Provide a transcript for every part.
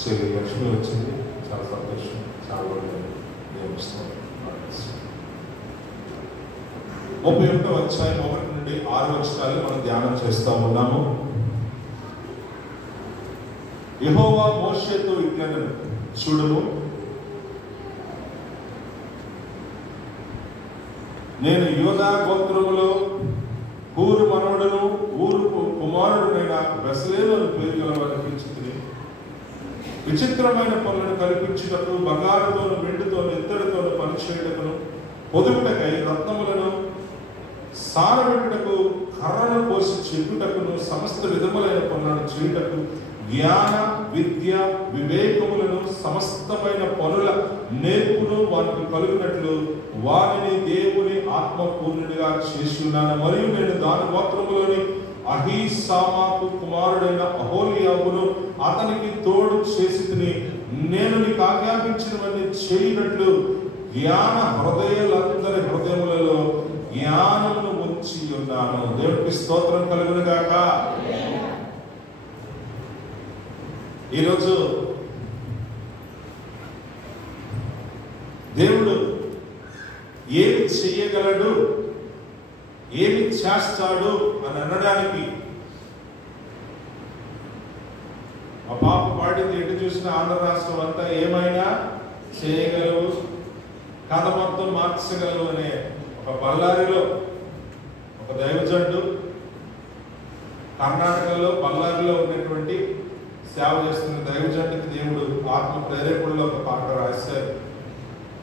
చెల్లి లక్ష్మి వచ్చింది. చాలా సంతోషం, చాలా బాగుంది. 31వ అధ్యాయం 1 నుండి 6 వచనాలు మనం ధ్యానం చేస్తూ ఉన్నాము. యెహోవా మోషేతో ఇట్లనెను, చూడుము, నేను యూదా గోత్రములో హూరు మనవడును ఊరు కుమారుడునైన బెసలేలు పేరు గల వారికి ఇచ్చితిని. విచిత్రమైన పనులను కల్పించుటకు, బంగారుతోను వెండితోను ఇత్తడితోను పనిచేయుటకును, పొదుపుటకై రత్నములను సారబెట్టుటకు, కర్రను పోసి చెక్కుటకును, సమస్త విధములైన పనులను చేయుటకు, జ్ఞాన విద్య వివేకములను సమస్తమైన పనుల నేర్పును వారికి కలుగునట్లు వారిని దేవుని ఆత్మపూర్ణుడిగా చేసి ఉన్నాను. మరియు నేను దాని గోత్రములోని అహీసామాకు కుమారుడైన అహోలియాబును అతనికి తోడు చేసి నేను నీకు ఆజ్ఞాపించినవన్నీ చేయునట్లు జ్ఞాన హృదయాలందరి హృదయములలో జ్ఞానమును ఉంచి ఉన్నాను. దేవునికి స్తోత్రం కలుగును గాక. ఈరోజు దేవుడు ఏమి చెయ్యగలడు, ఏమి చేస్తాడు అని అనడానికి ఆ పాప పాడింది, ఎటు చూసిన ఆంధ్ర రాష్ట్రం అంతా ఏమైనా చేయగలవు, కథ మొత్తం మార్చగలవు అనే ఒక బళ్ళారిలో ఒక దైవజనుడు కర్ణాటకలో బళ్ళారిలో ఉన్నటువంటి సేవ చేస్తున్న దైవజనుడికి దేవుడు ఆత్మ ప్రేరేపణలో ఒక పాట రాశారు.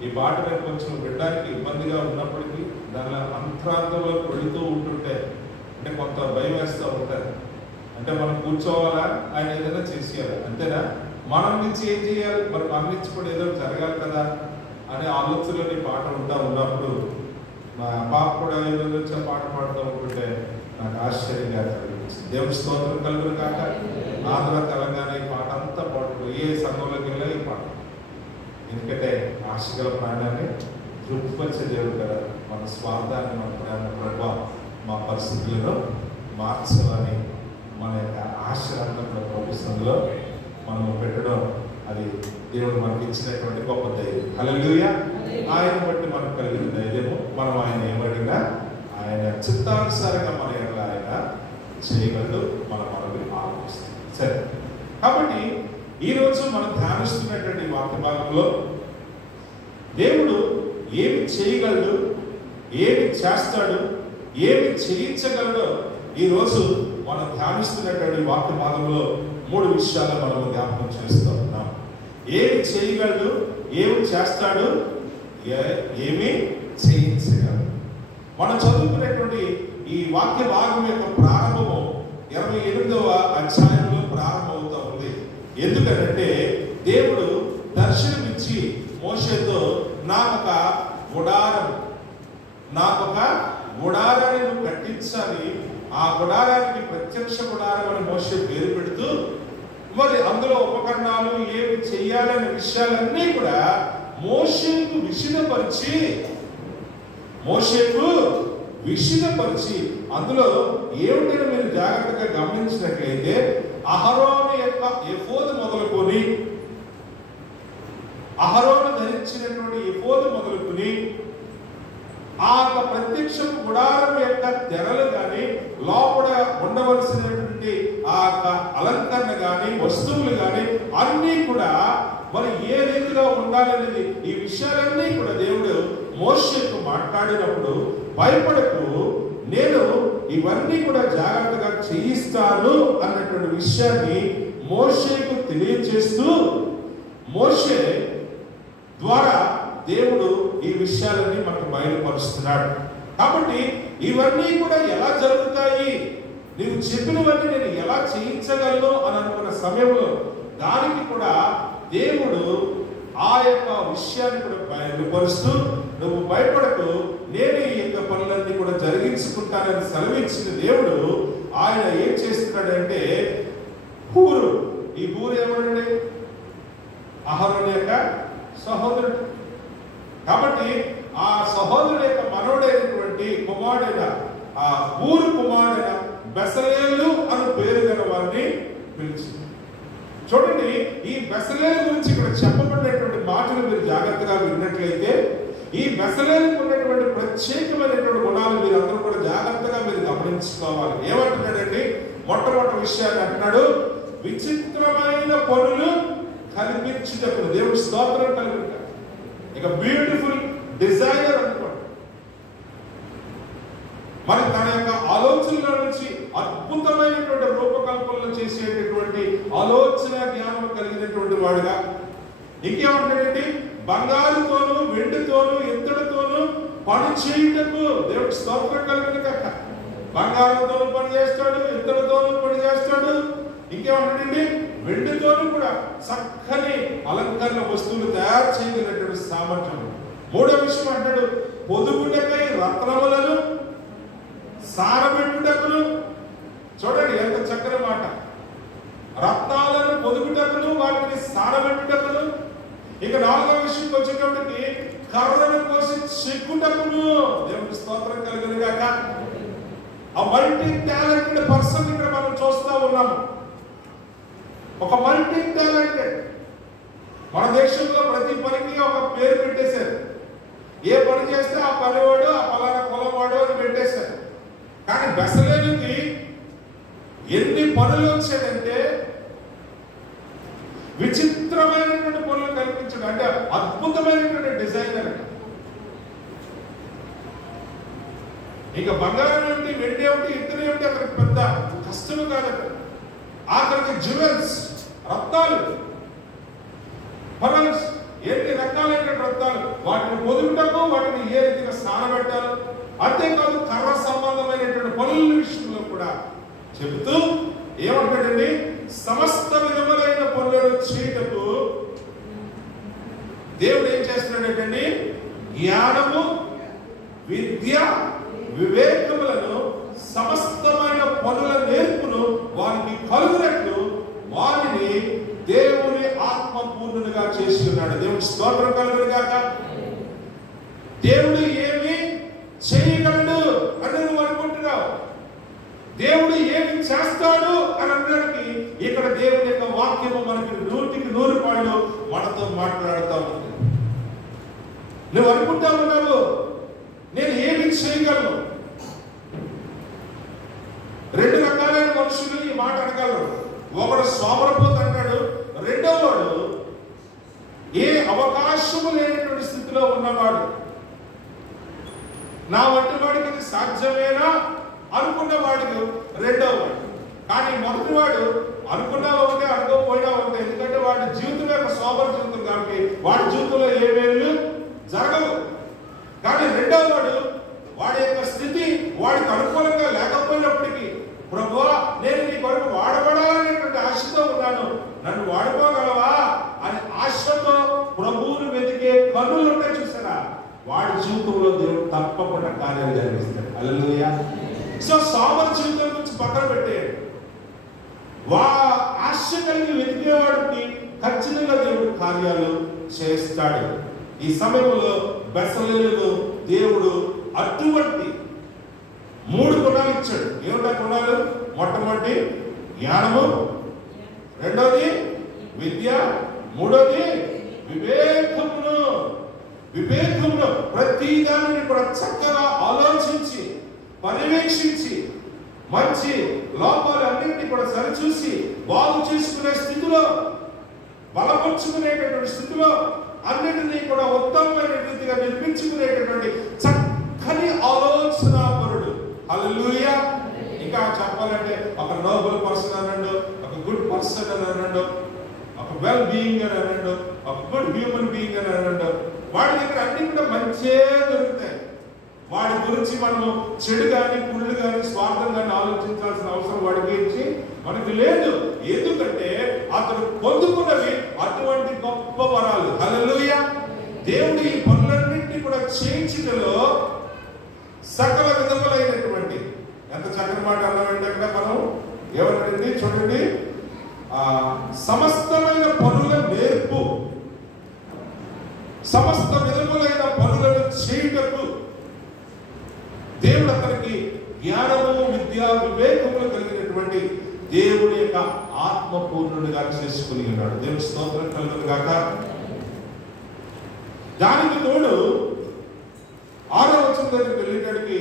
ఈ పాట నేను కొంచెం వినడానికి ఇబ్బందిగా ఉన్నప్పటికీ దానిలో అంతరాంతంలో వెళుతూ ఉంటుంటే అంటే కొంత భయం వేస్తూ ఉంటారు. అంటే మనం కూర్చోవాలా, ఆయన ఏదైనా చేసేయాలి, అంతేనా? మనం నుంచి ఏం చేయాలి, మరి మన నుంచి కూడా ఏదో జరగాలి కదా అనే ఆలోచనలో ఈ పాట ఉన్నప్పుడు మా పాప కూడా ఏదో వచ్చి పాట పాడుతూ ఉంటుంటే నాకు ఆశ్చర్యంగా కలిగించింది. దేవుడి స్తోత్రం కలుగును కాక. ఆంధ్ర తెలంగాణ ఈ పాట అంతా పాడుతూ ఏ సంఘంలోకి వెళ్ళా ఈ పాట. ఎందుకంటే ఆశగల ప్రాణాన్ని తృప్తిపరిచే దేవుడు కదా. మన స్వార్థాన్ని, మన ప్రేమ ప్రభావ మా పరిస్థితులను మార్చాలని మన యొక్క ఆశలంతా కూడా ప్రభుత్వంలో మనము పెట్టడం, అది దేవుడు మనకి ఇచ్చినటువంటి గొప్ప ధైర్యం. హల్లెలూయా. ఆయన బట్టి మనకు కలిగిన ధైర్యము, మనం ఆయన ఏమడినా ఆయన చిత్తానుసారంగా మన ఎట్లా ఆయన చేయగలడు, మన మనల్ని ఆలోచిస్తాం. సరే, కాబట్టి ఈరోజు మనం ధ్యానిస్తున్నటువంటి వాక్య భాగంలో దేవుడు ఏమి చేయగలడు, ఏమి చేస్తాడు, ఏమి చేయించగలడో ఈరోజు మనం ధ్యానిస్తున్నటువంటి వాక్య భాగంలో 3 విషయాలు మనం జ్ఞాపకం చేస్తూ ఉన్నాం. ఏమి చేయగలడు, ఏమి చేస్తాడు, ఏమి చేయించగలడు. మనం చదువుకునేటువంటి ఈ వాక్య భాగం యొక్క ప్రారంభము 28వ అధ్యాయంలో ప్రారంభమవుతా ఉంది. ఎందుకంటే దేవుడు దర్శనమిచ్చి మోషేతో నాకొక గుడారాన్ని నువ్వు కట్టించాలి, ఆ గుడారానికి ప్రత్యక్ష గుడారం అని మోషే పేరు పెడుతూ మరి అందులో ఉపకరణాలు ఏమి చెయ్యాలనే విషయాలన్నీ కూడా మోషేకు విషదపరిచి అందులో ఏమిటో మీరు జాగ్రత్తగా గమనించినట్లయితే అహరోను యొక్క ఎఫోదు మొదలుకొని, అహరోను ధరించినటువంటి ఎఫోదు మొదలుకొని ఆ ప్రత్యక్ష గుడారం యొక్క తెరలు కానీ లోపల ఉండవలసినటువంటి ఆ అలంకరణ కానీ వస్తువులు కానీ అన్నీ కూడా మరి ఏ రీతిలో ఉండాలనేది ఈ విషయాలన్నీ కూడా దేవుడు మోషేకు మాట్లాడినప్పుడు భయపడకు, నేను ఇవన్నీ కూడా జాగ్రత్తగా చేయిస్తాను అన్నటువంటి విషయాన్ని మోషేకు తెలియచేస్తూ మోషే ద్వారా దేవుడు ఈ విషయాలన్నీ మనకు బయలుపరుస్తున్నాడు. కాబట్టి ఇవన్నీ కూడా ఎలా జరుగుతాయి, నీవు చెప్పినవన్నీ నేను ఎలా చేయించగలను అని అనుకున్న సమయంలో దానికి కూడా దేవుడు ఆ యొక్క విషయాన్ని కూడా బయలుపరుస్తూ నువ్వు భయపడకు, నేను ఈ యొక్క పనులన్నీ కూడా జరిగించుకుంటానని సెలవిచ్చిన దేవుడు ఆయన ఏం చేస్తున్నాడంటే హూరు, ఈ హూరు ఎవరండి? అహరోను యొక్క సహోదరుడు. కాబట్టి ఆ సహోదరుడు యొక్క మనోడైనటువంటి కుమారుడైన ఆ హూరు కుమారుడైన బెసలేలు అని పేరు గల వారిని పిలిచి చూడండి, ఈ బెసలేలు గురించి ఇక్కడ చెప్పబడినటువంటి మాటలు మీరు జాగ్రత్తగా విన్నట్లయితే, ఈ బెసలేలకు ఉన్నటువంటి ప్రత్యేకమైనటువంటి గుణాలు మీరు అందరూ కూడా జాగ్రత్తగా మీరు గమనించుకోవాలి. ఏమంటున్నాడండి? మొట్టమొదటి విషయాన్ని అంటున్నాడు, విచిత్రమైన పనులు కల్పించుటకు. దేవుడి స్తోత్రం కలుగుట. ఇక బ్యూటిఫుల్ డిజైనర్ అనుకోండి. మరి తన యొక్క ఆలోచనల నుంచి అద్భుతమైనటువంటి రూపకల్పనలు చేసేటటువంటి ఆలోచన జ్ఞానం కలిగినటువంటి వాడుగా. ఇంకేమంటాడండి? బంగారుతోను వెండితోను ఇత్తడితోను పని చేయుటకు. దేవుడి స్తోత్రం కలిగిన కాక. బంగారంతోను పని చేస్తాడు, ఇత్తడితోను పని చేస్తాడు. ఇంకేమంటాడండి? వెండితోను కూడా చక్కని అలంకరణ వస్తువులు తయారు చేయగలిగినటువంటి సామర్థ్యం. మూడో విషయం అంటాడు, పొదుగుటకై రత్నములను సారబెట్టుటకును. చూడండి ఎంత చక్కని మాట. రత్నాలను పొదుగుటకును, వాటిని సారబెట్టుటకును. ఇక నాలుగో విషయంకి వచ్చేటప్పటికి కర్రను కోసి చెక్కుటకును. దేవుడి స్తోత్రం కలిగిన గాక. ఆ మల్టీ టాలెంటెడ్ పర్సన్ ఇక్కడ మనం చూస్తా ఉన్నాము. ఒక మల్టీ టాలెంటెడ్. మన దేశంలో ప్రతి పనికి ఒక పేరు పెట్టేశారు. ఏ పని చేస్తే ఆ పనివాడు, ఆ పలానా కులవాడు అని పెట్టేశారు. కానీ బెసలేలుకి ఎన్ని పనులు వచ్చాయంటే విచిత్రమైనటువంటి పనులు కల్పించడం. అంటే అద్భుతమైనటువంటి డిజైనర్. ఇక బంగారం ఏమిటి, వెండి ఏమిటి, ఇత్తడి ఏమిటి అతనికి పెద్ద కష్టం కాదట. అతనికి జ్యువెల్స్, రత్నాలు, పరల్స్, ఎన్ని రకాలైన రత్నాలు, వాటిని పొదుగుటకు, వాటిని ఏ రీతిగా స్నానబెట్టాలి. అంతేకాదు కర్ర సంబంధమైనటువంటి పనుల విషయంలో కూడా చెబుతూ ఏమంటాడండి? సమస్త విధములైన పనులను చేయటకు దేవుడు ఏం చేస్తున్నాడంటే జ్ఞానము, విద్య, వివేకములను, సమస్తమైన పనుల నేర్పును వారికి కలుగునట్లు వారిని దేవుని ఆత్మపూర్ణునిగా చేసి ఉన్నాడు. దేవుడి స్తోత్రం కలుగును గాక. దేవుడు ఏమి చేయగలడు అని నువ్వు అనుకుంటున్నావు. దేవుడు ఏమి చేస్తాడు అని అనడానికి ఇక్కడ దేవుని యొక్క వాక్యము మనకి 100% మనతో మాట్లాడుతూ ఉంది. నువ్వు అనుకుంటా ఉన్నావు నేను ఏమి చేయగలను. రెండు రకాలైన మనుషులు ఈ మాట అనగలరు. ఒకడు సోమరపోత అంటాడు, రెండో వాడు ఏ అవకాశము లేనటువంటి స్థితిలో ఉన్నవాడు. నా వంటి వాడికి ఇది సాధ్యమేనా అనుకున్న వాడికి రెండో వాడు. కానీ మొదటి వాడు అనుకున్నా ఒకటే, అనుకోకపోయినా ఒకటే. ఎందుకంటే వాడి జీవితమే ఒక సోమర జీవితం కాబట్టి వాడి జీవితంలో ఏమేమి జరగవు. కానీ రెండో వాడు వాడి యొక్క స్థితి వాడికి అనుకూలంగా లేకపోయినప్పటికీ, ప్రభువా నేను నీ కొరకు వాడబడాలనేటువంటి ఆశతో ఉన్నాను, నన్ను వాడుకోగలవా అని ఆశతో ప్రభువును వెతికే కన్నులు ఉంటాయి చూసారా, వాడి జీవితంలో దేవుడు తప్పకుండా కార్యాలు జరిగిస్తాడు. హల్లెలూయా. సో సోమర జీవితం నుంచి పక్కన పెట్టేయండి. ఆశ కలిగి వెతికేవాడికి ఖచ్చితంగా దేవుడు కార్యాలు చేస్తాడు. ఈ సమయంలో బెసలేలును దేవుడు అటువంటి 3 గుణాలు ఇచ్చాడు. ఏమిటా గుణాలు? మొట్టమొదటి జ్ఞానము, రెండోది విద్య, మూడోది వివేకమును. వివేకమును ప్రతి దానిని కూడా చక్కగా ఆలోచించి పర్యవేక్షించి మంచి లోపాలన్నింటినీ కూడా సరిచూసి బాగు చేసుకునే స్థితిలో, బలపరుచుకునేటటువంటి స్థితిలో, అన్నిటినీ కూడా ఉత్తమమైన రీతిగా నిర్మించుకునేటటువంటి చక్కని ఆలోచనాపరుడు. హల్లెలూయా. ఇంకా చెప్పాలంటే ఒక నోబుల్ పర్సన్ అనండు, ఒక గుడ్ పర్సన్ అని అనండు, ఒక వెల్ బీయింగ్ అని అనండు, ఒక గుడ్ హ్యూమన్ బీయింగ్ అని అనండు. వాడి దగ్గర అన్ని కూడా మంచే దొరుకుతాయి. వాడి గురించి మనము చెడు కానీ కుళ్ళు కానీ స్వార్థం కానీ ఆలోచించాల్సిన అవసరం వాడికి మనకి లేదు. ఎందుకంటే అతను పొందుకున్నవి అటువంటి గొప్ప వరాలు. హల్లెలూయా. దేవుడు ఈ పనులన్నింటినీ కూడా చేయించడంలో సకల విధములైనటువంటి, ఎంత చక్కని మాట అన్నామంటే అక్కడ మనం ఏమంటే చూడండి, సమస్తమైన పనుల నేర్పు, సమస్త విధములైన పనులను చేయుటకు దేవుడు అతనికి జ్ఞానము, విద్య, వివేకములు కలిగినటువంటి దేవుడి యొక్క ఆత్మ ఆత్మపూర్ణుడిగా చేసుకుని ఉన్నాడు. దేవుని స్తోత్రం కలుగును గాక. దానికి తోడు 6వ వచనం దగ్గరికి వెళ్ళేటడికి,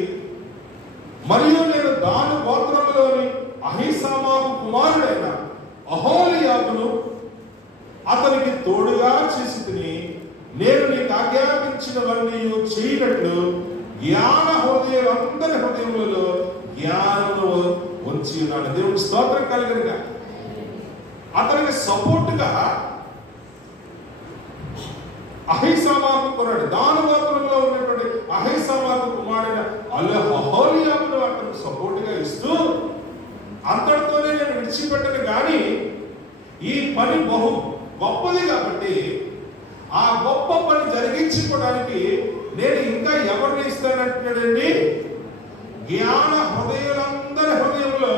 మరియు నేను దాని గోత్రములోని అహీసామాకు కుమారుడైన అహోలియాబును అతనికి తోడుగా చేసి నేను నీకు ఆజ్ఞాపించినవన్నీ చేయనట్లు జ్ఞాన హృదయులందరి హృదయములలో జ్ఞానము ఉంచి ఉన్నాడు. దేవుడు స్తోత్రం కలిగినగా. అతనికి సపోర్టుగా అహీసామాకు కుమారుడు, దాని గోత్రంలో ఉన్నటువంటి అహీసామాకు కుమారుడైన అహోలియాబును అతనికి సపోర్టుగా ఇస్తూ, అంతటితోనే నేను విడిచిపెట్టను కానీ ఈ పని బహు గొప్పది కాబట్టి ఆ గొప్ప పని జరిగించుకోవడానికి నేను ఇంకా ఎవరిని ఇస్తానంటున్నాడండి? జ్ఞాన హృదయులందరి హృదయంలో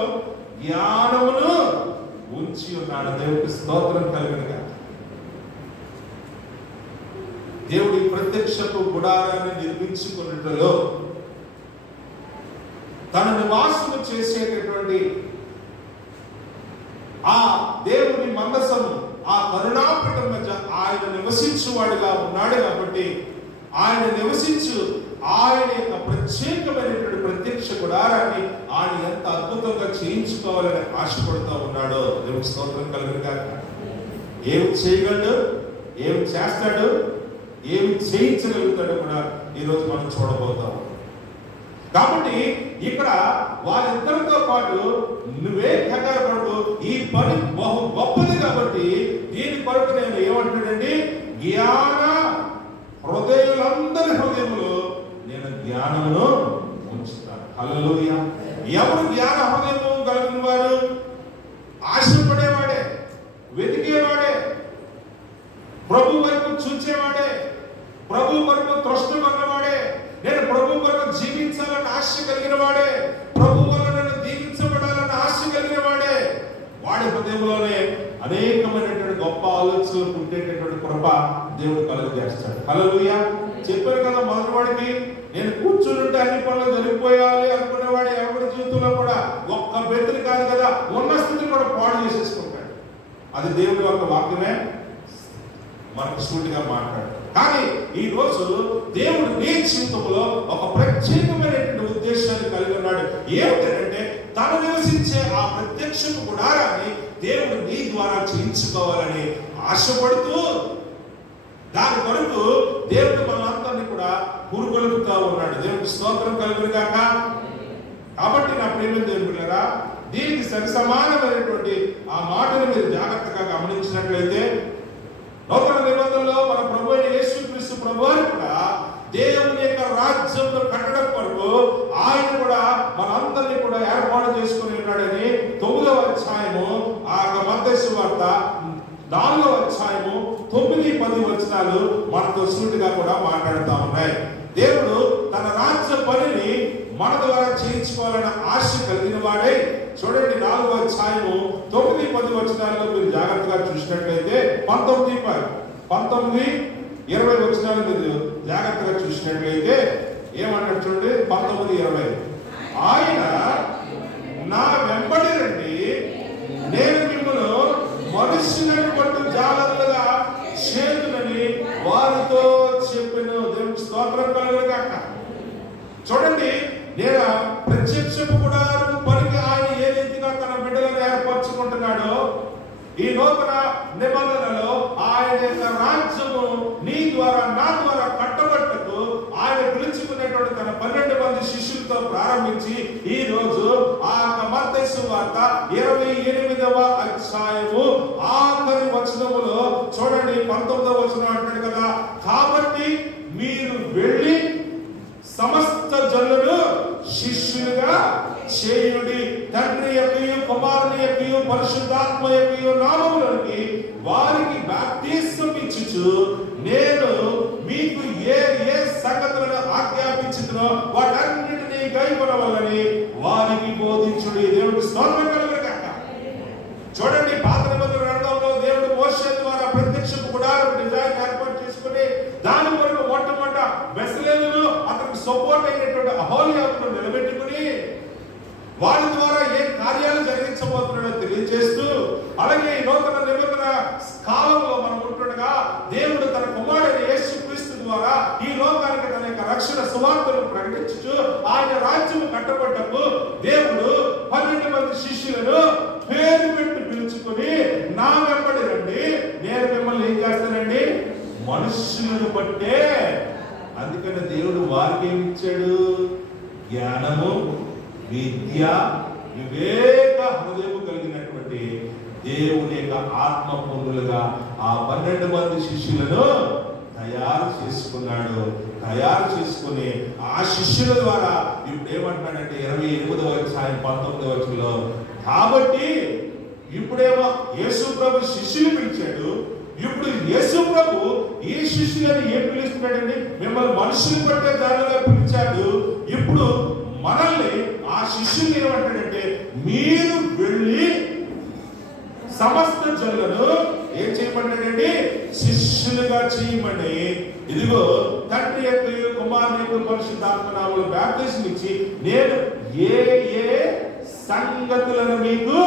జ్ఞానమును ఉంచి ఉన్నాడు. దేవుడికి స్తోత్రం కలిగినగా. దేవుడి ప్రత్యక్షపు గుడారాన్ని నిర్మించుకున్నట్లో తన నివాసము చేసేటటువంటి ఆ దేవుని మందసము, ఆ కరుణాపీఠం మధ్య ఆయన నివసించువాడుగా ఉన్నాడు కాబట్టి ఆయన నివసించు ఆయన యొక్క ప్రత్యేకమైనటువంటి ప్రత్యక్ష గుడారాన్ని ఆయన ఎంత అద్భుతంగా చేయించుకోవాలని ఆశపడుతూ ఉన్నాడో. దేవుని స్తోత్రం కలుగునుగా. ఏమి చేయగలడు, ఏమి చేస్తాడు, ఏమి చేయించగలుగుతాడో కూడా ఈరోజు మనం చూడబోతాం. కాబట్టి ఇక్కడ వాళ్ళిద్దరితో పాటు నువ్వే కంగారు పడు, ఈ పని బహు గొప్పది కాబట్టి దీని కొరకు నేను ఏమంటాడండి? జ్ఞాన హృదయులందరి హృదయములో నేను జ్ఞానమును ఉంచుతాను. హల్లెలూయా. ఎవరు జ్ఞాన హృదయము కలిగిన వారు? ఆశపడేవాడే, వెతికేవాడే, ప్రభు వైపు చూచేవాడే, ప్రభు కొరకు తృష్ణ కొన్నవాడే, నేను ప్రభు కొరకు జీవించాలని ఆశ కలిగిన వాడే, ప్రభు వల్ల నేను దీవించబడాలని ఆశ కలిగిన వాడే, వాడి హృదయంలోనే అనేకమైనటువంటి గొప్ప ఆలోచనలు పుట్టేటటువంటి కృప దేవుడు కలుగజేస్తాడు. హల్లెలూయా. చెప్పారు కదా మొదటి వాడికి, నేను కూర్చుంటే అన్ని పనులు జరిగిపోయాలి అనుకునేవాడు ఎవరి జీవితంలో కూడా ఒక్క బెదిరి కాదు కదా, ఉన్న స్థితిని కూడా పాడు చేసేసుకుంటాడు. అది దేవుడి యొక్క వాక్యమే మనకు సూటిగా మాట్లాడు. కానీ ఈ రోజు దేవుడు నీ జీవితంలో ఒక ప్రత్యేకమైనటువంటి ఉద్దేశాన్ని కలిగి ఉన్నాడు. ఏమిటంటే తను నివసించే ఆ ప్రత్యక్షపు గుడారాన్ని దేవుడు నీ ద్వారా చేయించుకోవాలని ఆశపడుతూ, దాని కొరకు దేవుడు మనందరినీ కూడా పురుగొలుపుతా ఉన్నాడు. దేవుడికి స్తోత్రం కలుగును గాక. కాబట్టి నా ప్రేమ దేవుని బిడ్డలారా, దీనికి సరి సమానమైనటువంటి ఆ మాటను మీరు జాగ్రత్తగా గమనించినట్లయితే, నూతన నిబంధనలో మన ప్రభు అయిన యేసుక్రీస్తు ప్రభువారు కూడా దేవుని యొక్క రాజ్యంలో కట్టడం కొరకు ఆయన కూడా మనందరినీ కూడా ఏర్పాటు చేసుకుని ఉన్నాడని 9వ అధ్యాయము ఆ మత్తయి సువార్త 4వ అధ్యాయము 9-10 వచనాలు మనతో సూటిగా కూడా మాట్లాడుతూ ఉన్నాయి. దేవుడు తన రాజ్య పనిని మన ద్వారా చేయించుకోవాలన్న ఆశ కలిగిన వాడే. చూడండి 4వ అధ్యాయము 9-10 వచనాల్లో మీరు జాగ్రత్తగా చూసినట్లయితే 19-20 వచనాలు మీరు జాగ్రత్తగా చూసినట్లయితే ఏమన్నాడు చూడండి. 19-20 ఆయన నా వెంబడి రండి, నేను మిమ్మల్ని మనుషులను పట్టు జాలరులుగా చేతులని వారితో చెప్పెను. దేవుని స్తోత్రం కలుగును గాక. చూడండి, నేను ప్రత్యక్షపు గుడారము పనికి ఆయన ఏ రీతిగా తన బిడ్డలను ఏర్పరచుకుంటున్నాడో, ఈ నూతన నిబంధనలో ఆయన యొక్క రాజ్యము నీ ద్వారా నా ద్వారా కట్టబట్టకు ఆయన పిలుచుకునేటువంటి తన 12 మంది శిష్యులతో ప్రారంభించి ఈ రోజు ఆ మత్తయి సువార్త 28వ అధ్యాయము ఆఖరి వచనములో చూడండి 19వ వచనం అంటాడు కదా, కాబట్టి మీరు వెళ్ళి సమస్త జనులను శిష్యులుగా చేయుడి, తండ్రి యొక్కయు కుమారుని యొక్కయు పరిశుద్ధాత్మ యొక్కయు నామములోకి వారికి బాప్తిస్మం ఇచ్చుచు నేను మీకు ఏ ఏ సంగతులను ఆజ్ఞాపించుతున్నో వాటన్నిటినీ కైకొనవలని వారికి బోధించుడి. దేవుడికి స్తోత్రం కలుగును గాక. చూడండి, పాత నిబంధన గ్రంథంలో దేవుడు మోషే ద్వారా ప్రత్యక్షపు గుడారం డిజైన్ ఏర్పాటు చేసుకుని దాని కొరకు మొట్టమొదట బెత్లెహేములో అతనికి సపోర్ట్ అయినటువంటి అహోలియాబును నిలబెట్టుకుని వారి ద్వారా ఏ కార్యాలు జరిగించబోతున్నాడో తెలియజేస్తూ, అలాగే పట్టుబడ్డప్పుడు దేవుడు 12 మంది శిష్యులను పేరు పెట్టి పిలుచుకొని నా వెంబడి రండి, నేను మిమ్మల్ని ఏం చేస్తానండి, మనుషులను బట్టే. అందుకని దేవుడు వారికి ఏమి ఇచ్చాడు? జ్ఞానము, విద్య, వివేక హృదయము కలిగినటువంటి దేవుని యొక్క ఆత్మ పొందులుగా ఆ 12 మంది శిష్యులను తయారు చేసుకున్నాడు. తయారు చేసుకుని ఆ శిష్యుల ద్వారా ఇప్పుడు ఏమంటున్నాడంటే 28వ అధ్యాయం 19వ వచనంలో, కాబట్టి ఇప్పుడేమో యేసు ప్రభు శిష్యులు పిలిచాడు, ఇప్పుడు యేసు ప్రభు ఈ శిష్యులను ఏం పిలుస్తున్నాడండి? మిమ్మల్ని మనుషులు పట్టే దానిగా పిలిచాడు. ఇప్పుడు మనల్ని ఆ శిష్యులు ఏమంటాడంటే, మీరు వెళ్ళి సమస్త జనులను ఏం చేయమంటాడండి? శిష్యులుగా చేయమని. ఇదిగో తండ్రి యొక్క కుమారుని యొక్క పరిశుద్ధాత్మ నామములో బాప్తిసం ఇచ్చి నేను ఏ ఏ సంగతులను మీకు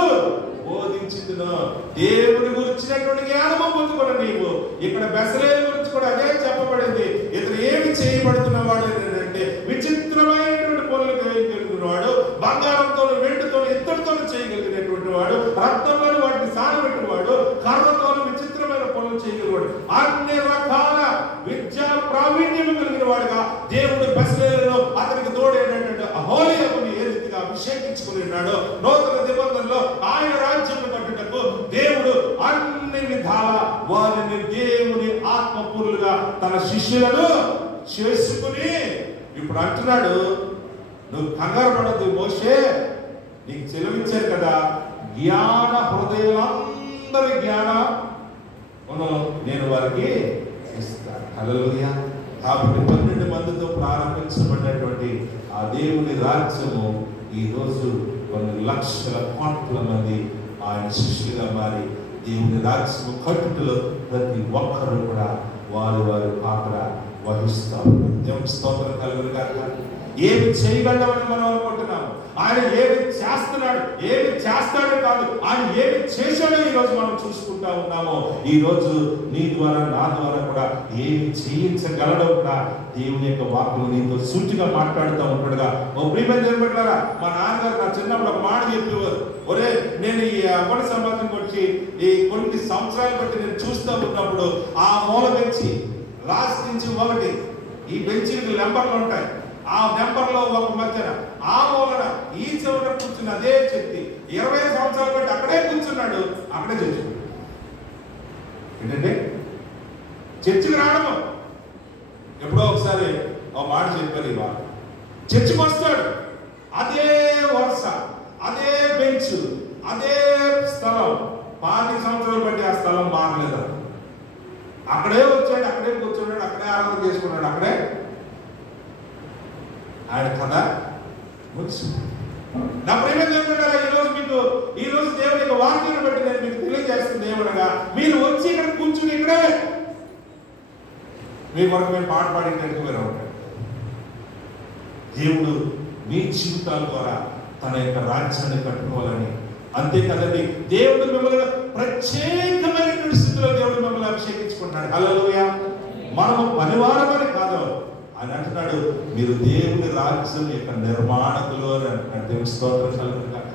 బోధించుదును. దేవుని గురించినటువంటి జ్ఞానము పొందుకున్న నీవు ఇక్కడ బెసలేలు గురించి కూడా అదే చెప్పబడింది. ఇతను ఏమి చేయబడుతున్నవాడు అంటే విచిత్రమైనటువంటి పనులు చేయగలిగినవాడు, బంగారంతో వెండితో ఇత్తడితో చేయగలిగినటువంటి వాడు, రక్తంలో వాటిని సానబెట్టిన వాడు, కర్రతో విచిత్రమైన పనులు చేయగలిగినవాడు, అన్ని రకాల విద్యా ప్రావీణ్యం కలిగిన వాడుగా దేవుడు బెసలేలులో అతనికి తోడేటటువంటి అహోలియముని ఏ రీతిగా అభిషేకించుకుని ఉన్నాడో, నూతన నిబంధనలో ఆయన రాజ్యం కట్టుటకు దేవుడు అన్ని విధాల వారిని దేవుని ఆత్మపూర్లుగా తన శిష్యులను చేసుకుని ఇప్పుడు అంటున్నాడు, నువ్వు కంగారు పడద్దు మోషే, నీకు చెలవిచ్చారు కదా జ్ఞాన హృదయులందరి జ్ఞానం నేను వారికి ఇస్తాను. హల్లెలూయా. కాబట్టి 12 మందితో ప్రారంభించబడినటువంటి ఆ దేవుని రాజ్యము ఈరోజు కొన్ని లక్షల కోట్ల మంది ఆయన శిష్యులుగా మారి దేవుని రాజ్యము కట్టుటలో ప్రతి ఒక్కరు కూడా వారి వారి పాత్ర వహిస్తారు. దేవుని స్తోత్రం కలుగును గాక. ఏమి చేయగలమని మనం అనుకుంటున్నాము, ఆయన ఏమి చేస్తున్నాడు, ఏమి చేస్తాడో కాదు, ఆయన ఏమి చేశాడో ఈరోజు మనం చూసుకుంటా ఉన్నాము. ఈరోజు నీ ద్వారా నా ద్వారా కూడా ఏమి చేయించగలడో కూడా దేవుని యొక్క వాక్కులు నీతో సూటిగా మాట్లాడుతూ ఉంటాడుగా. ఓ ప్రియమైన దేవుని బిడ్డలారా, మా నాన్నగారు నా చిన్నప్పుడు ఒక మాట చెప్పేవారు, ఒరే నేను ఈ అవ్వడి సంబంధం వచ్చి ఈ కొన్ని సంవత్సరాలు బట్టి నేను చూస్తూ ఉన్నప్పుడు ఆ మూల బెంచి లాస్ట్ నుంచి ఒకటి ఈ బెంచీలకు నెంబర్లు ఉంటాయి, ఆ నెంబర్లో ఒక మధ్యన ఆ మూలన ఈ చివర కూర్చున్న అదే చెప్తి 20 సంవత్సరాలు బట్టి అక్కడే కూర్చున్నాడు, అక్కడే చర్చికి. ఏంటంటే చర్చికి రావడము. ఎప్పుడో ఒకసారి ఒక మాట చెప్పారు, ఇవాళ చర్చికి వస్తాడు, అదే వరుస, అదే బెంచ్, అదే స్థలం, 25 సంవత్సరాలు బట్టి ఆ స్థలం మారలేదు. అక్కడే వచ్చాడు, అక్కడే కూర్చున్నాడు, అక్కడే ఆరాధన చేసుకున్నాడు, అక్కడే ఆయన కథ ముగిసింది. నా ప్రియమైన దేవుని బిడ్డలారా, ఈ రోజు దేవుని యొక్క వాక్యాన్ని బట్టి నేను మీకు తెలియజేస్తుంది ఏమనగా, మీరు వచ్చి ఇక్కడ కూర్చుని ఇక్కడే మీ కొరకు మేము పాట పాడేటట్టు మీరు ఉంటాడు. దేవుడు మీ జీవితాల ద్వారా తన యొక్క రాజ్యాన్ని కట్టుకోవాలని, అంతే కదండి, దేవుడు మిమ్మల్ని ప్రత్యేకమైనటువంటి స్థితిలో దేవుడు మిమ్మల్ని అభిషేకించుకుంటున్నాడు. హల్లెలూయా. మనము పనివారమని కాదు, ఆయన అంటున్నాడు మీరు దేవుని రాజ్యం యొక్క నిర్మాణకులు అని అంటున్నాడు. దేవుని స్తోత్రం కలుగును గాక.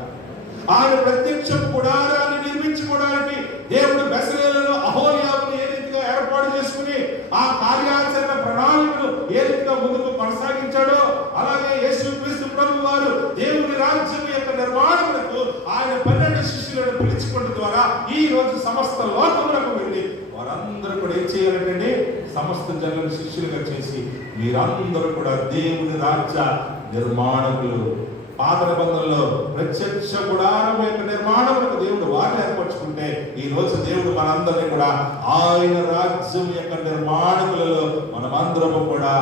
ఆయన ప్రత్యక్ష గుడారాన్ని నిర్మించుకోవడానికి దేవుడు బెసలేలను అహోలియాబుని ఏ రీతిగా ఏర్పాటు చేసుకుని ఆ కార్యాచరణ ప్రణాళికను ఏ రీతిగా ముందుకు కొనసాగించాడో, అలాగే యేసుక్రీస్తు ప్రభు వారు దేవుని రాజ్యం యొక్క నిర్మాణములకు ఆయన 12 శిష్యులను పిలుచుకోవడం ద్వారా ఈ రోజు సమస్త లోకములకు వెళ్ళి వారందరూ కూడా ఏం చేయాలంటే సమస్త జనులను శిష్యులుగా చేసి మీరందరూ కూడా దేవుని రాజ్య నిర్మాణకులు. పాత నిబంధనలో ప్రత్యక్ష గుడారం యొక్క నిర్మాణములకు దేవుడు వారిని ఏర్పరచుకుంటే, ఈ రోజు దేవుడు మనందరినీ కూడా ఆయన రాజ్యం యొక్క నిర్మాణకులలో మనమందరము కూడా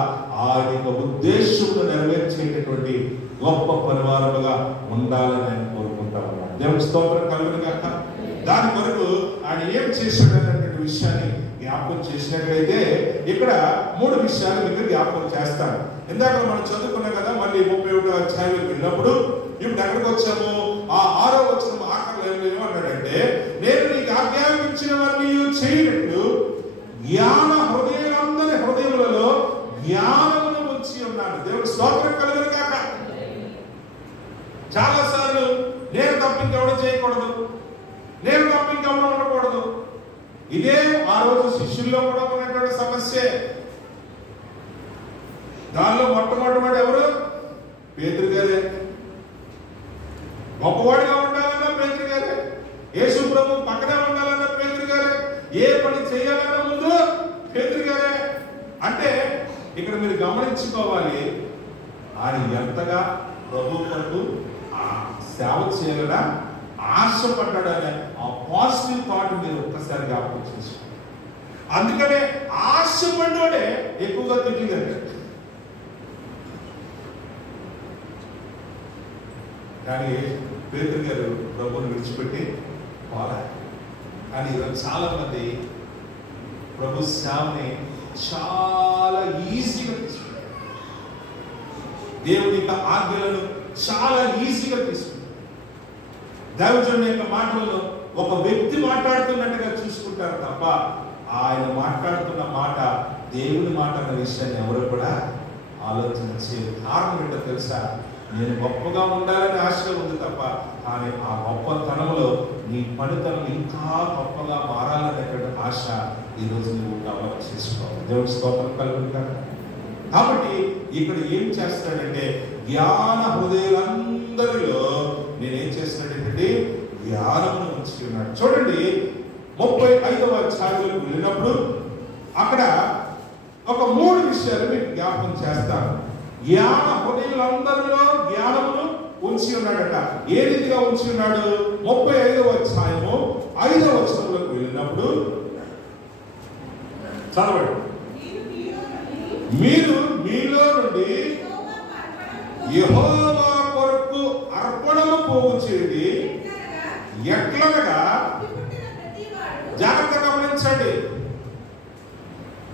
ఆయన యొక్క ఉద్దేశమును నెరవేర్చేటటువంటి గొప్ప పరివారముగా ఉండాలని నేను కోరుకుంటా ఉన్నాను. దేవుని స్తోత్రం కలుగును గాక. దాని కొరకు ఆయన ఏం చేశాడు అన్నటువంటి విషయాన్ని జ్ఞాపకం చేసినట్లయితే ఇక్కడ 3 విషయాలు మీకు జ్ఞాపకం చేస్తాను. ఇందాక మనం చదువుకున్నాం కదా, మళ్ళీ 31వ అధ్యాయంలోకి వెళ్ళినప్పుడు ఇప్పుడు ఎక్కడికి వచ్చాము, ఆ 6వ వచనం ఆఖరిలో ఏమన్నాడంటే, నేను నీకు ఆజ్ఞాపించినవన్నీ చేయనట్లు జ్ఞాన హృదయులందరి హృదయములలో జ్ఞానమును ఉంచి ఉన్నాను. దేవుడు స్తోత్రం కలుగును గాక. ఇదే ఆ రోజు శిష్యుల్లో కూడా ఉన్నటువంటి సమస్య. దానిలో మొట్టమొదటి ఎవరు? పేతురు గారే. గొప్పవాడిగా ఉండాలన్నా పేతురు గారే, యేసు ప్రభు పక్కనే ఉండాలన్నా పేతురు గారే, ఏ పని చేయాలన్నా ముందు పేతురు గారే. అంటే ఇక్కడ మీరు గమనించుకోవాలి, ఆయన ఎంతగా ప్రభు కొరకు సేవ చేయాలన్నా ఆశపడ్డాడనే ఆ పాజిటివ్ థాట్ మీరు ఒక్కసారి జ్ఞాపకం చేసుకోండి. అందుకనే ఆశపడ్డోడే ఎక్కువగా తిరిగి, కానీ పేతురు గారు ప్రభువుని విడిచిపెట్టి పోరాడు. కానీ చాలా మంది ప్రభు సేవని చాలా ఈజీగా తీసుకుంటారు, దేవుని యొక్క ఆజ్ఞలను చాలా ఈజీగా తీసుకుంటారు. దైవజనుని యొక్క మాటలను ఒక వ్యక్తి మాట్లాడుతున్నట్టుగా చూసుకుంటారు తప్ప ఆయన మాట్లాడుతున్న మాట దేవుని మాట అన్న విషయాన్ని ఎవరు కూడా ఆలోచన చేయరు. కారణం ఏంటో తెలుసా? నేను గొప్పగా ఉండాలని ఆశ ఉంది తప్ప, కానీ ఆ గొప్పతనంలో నీ పనితనం ఇంకా గొప్పగా మారాలనేటువంటి ఆశ ఈరోజు నువ్వు డెవలప్ చేసుకోవాలి. దేవుడి స్తోత్రం కలుగుతారు. కాబట్టి ఇక్కడ ఏం చేస్తాడంటే, జ్ఞాన హృదయులందరిలో నేనేం చేస్తున్నాడంటే జ్ఞానమును ఉంచి ఉన్నాడు. చూడండి 35వ అధ్యాయంలోకి వెళ్ళినప్పుడు అక్కడ ఒక 3 విషయాలు మీకు జ్ఞాపకం చేస్తాను. జ్ఞాన హృదయులందరిలో జ్ఞానమును ఉంచి ఉన్నాడట. ఏ రీతిగా ఉంచి ఉన్నాడు? 35వ అధ్యాయము 5వ వచనంలోకి వెళ్ళినప్పుడు చదవండి. మీరు మీలో నుండి యెహోవా కొరకు అర్పణము పోగు చేయండి. ఎట్లనగా, జాగ్రత్తగా గమనించండి,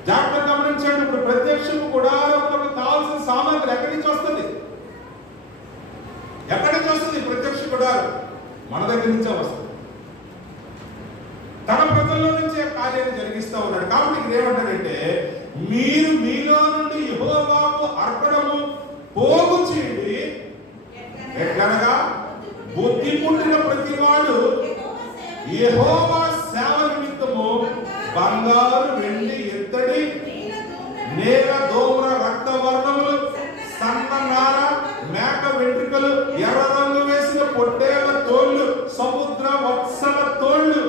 జాగ్రత్తగా గమనించండి. ఇప్పుడు ప్రత్యక్షము గుడారంలోకి కావాల్సిన సామాగ్రి ఎక్కడి నుంచి వస్తుంది? ఎక్కడి నుంచి వస్తుంది? ప్రత్యక్ష గుడారం మన దగ్గర నుంచే వస్తుంది. తన ప్రజల్లో నుంచే కార్యాన్ని జరిగిస్తూ ఉన్నాడు. కాబట్టి ఇక్కడ ఏమంటాడంటే, మీరు మీలో నుండి యెహోవాకు అర్పణము పోగు చేయండి. ఎట్లనగా, బుద్ధి పుట్టిన ప్రతివాడు యెహోవా సేవ నిమిత్తము బంగారు, వెండి, ఇత్తడి, నేల, దోమర, రక్తవర్ణములు, సన్న నార, మేక వెంట్రుకలు, ఎర్ర రంగు వేసిన పొట్టేళ్ల తోళ్లు, సముద్ర వత్సల తోళ్లు,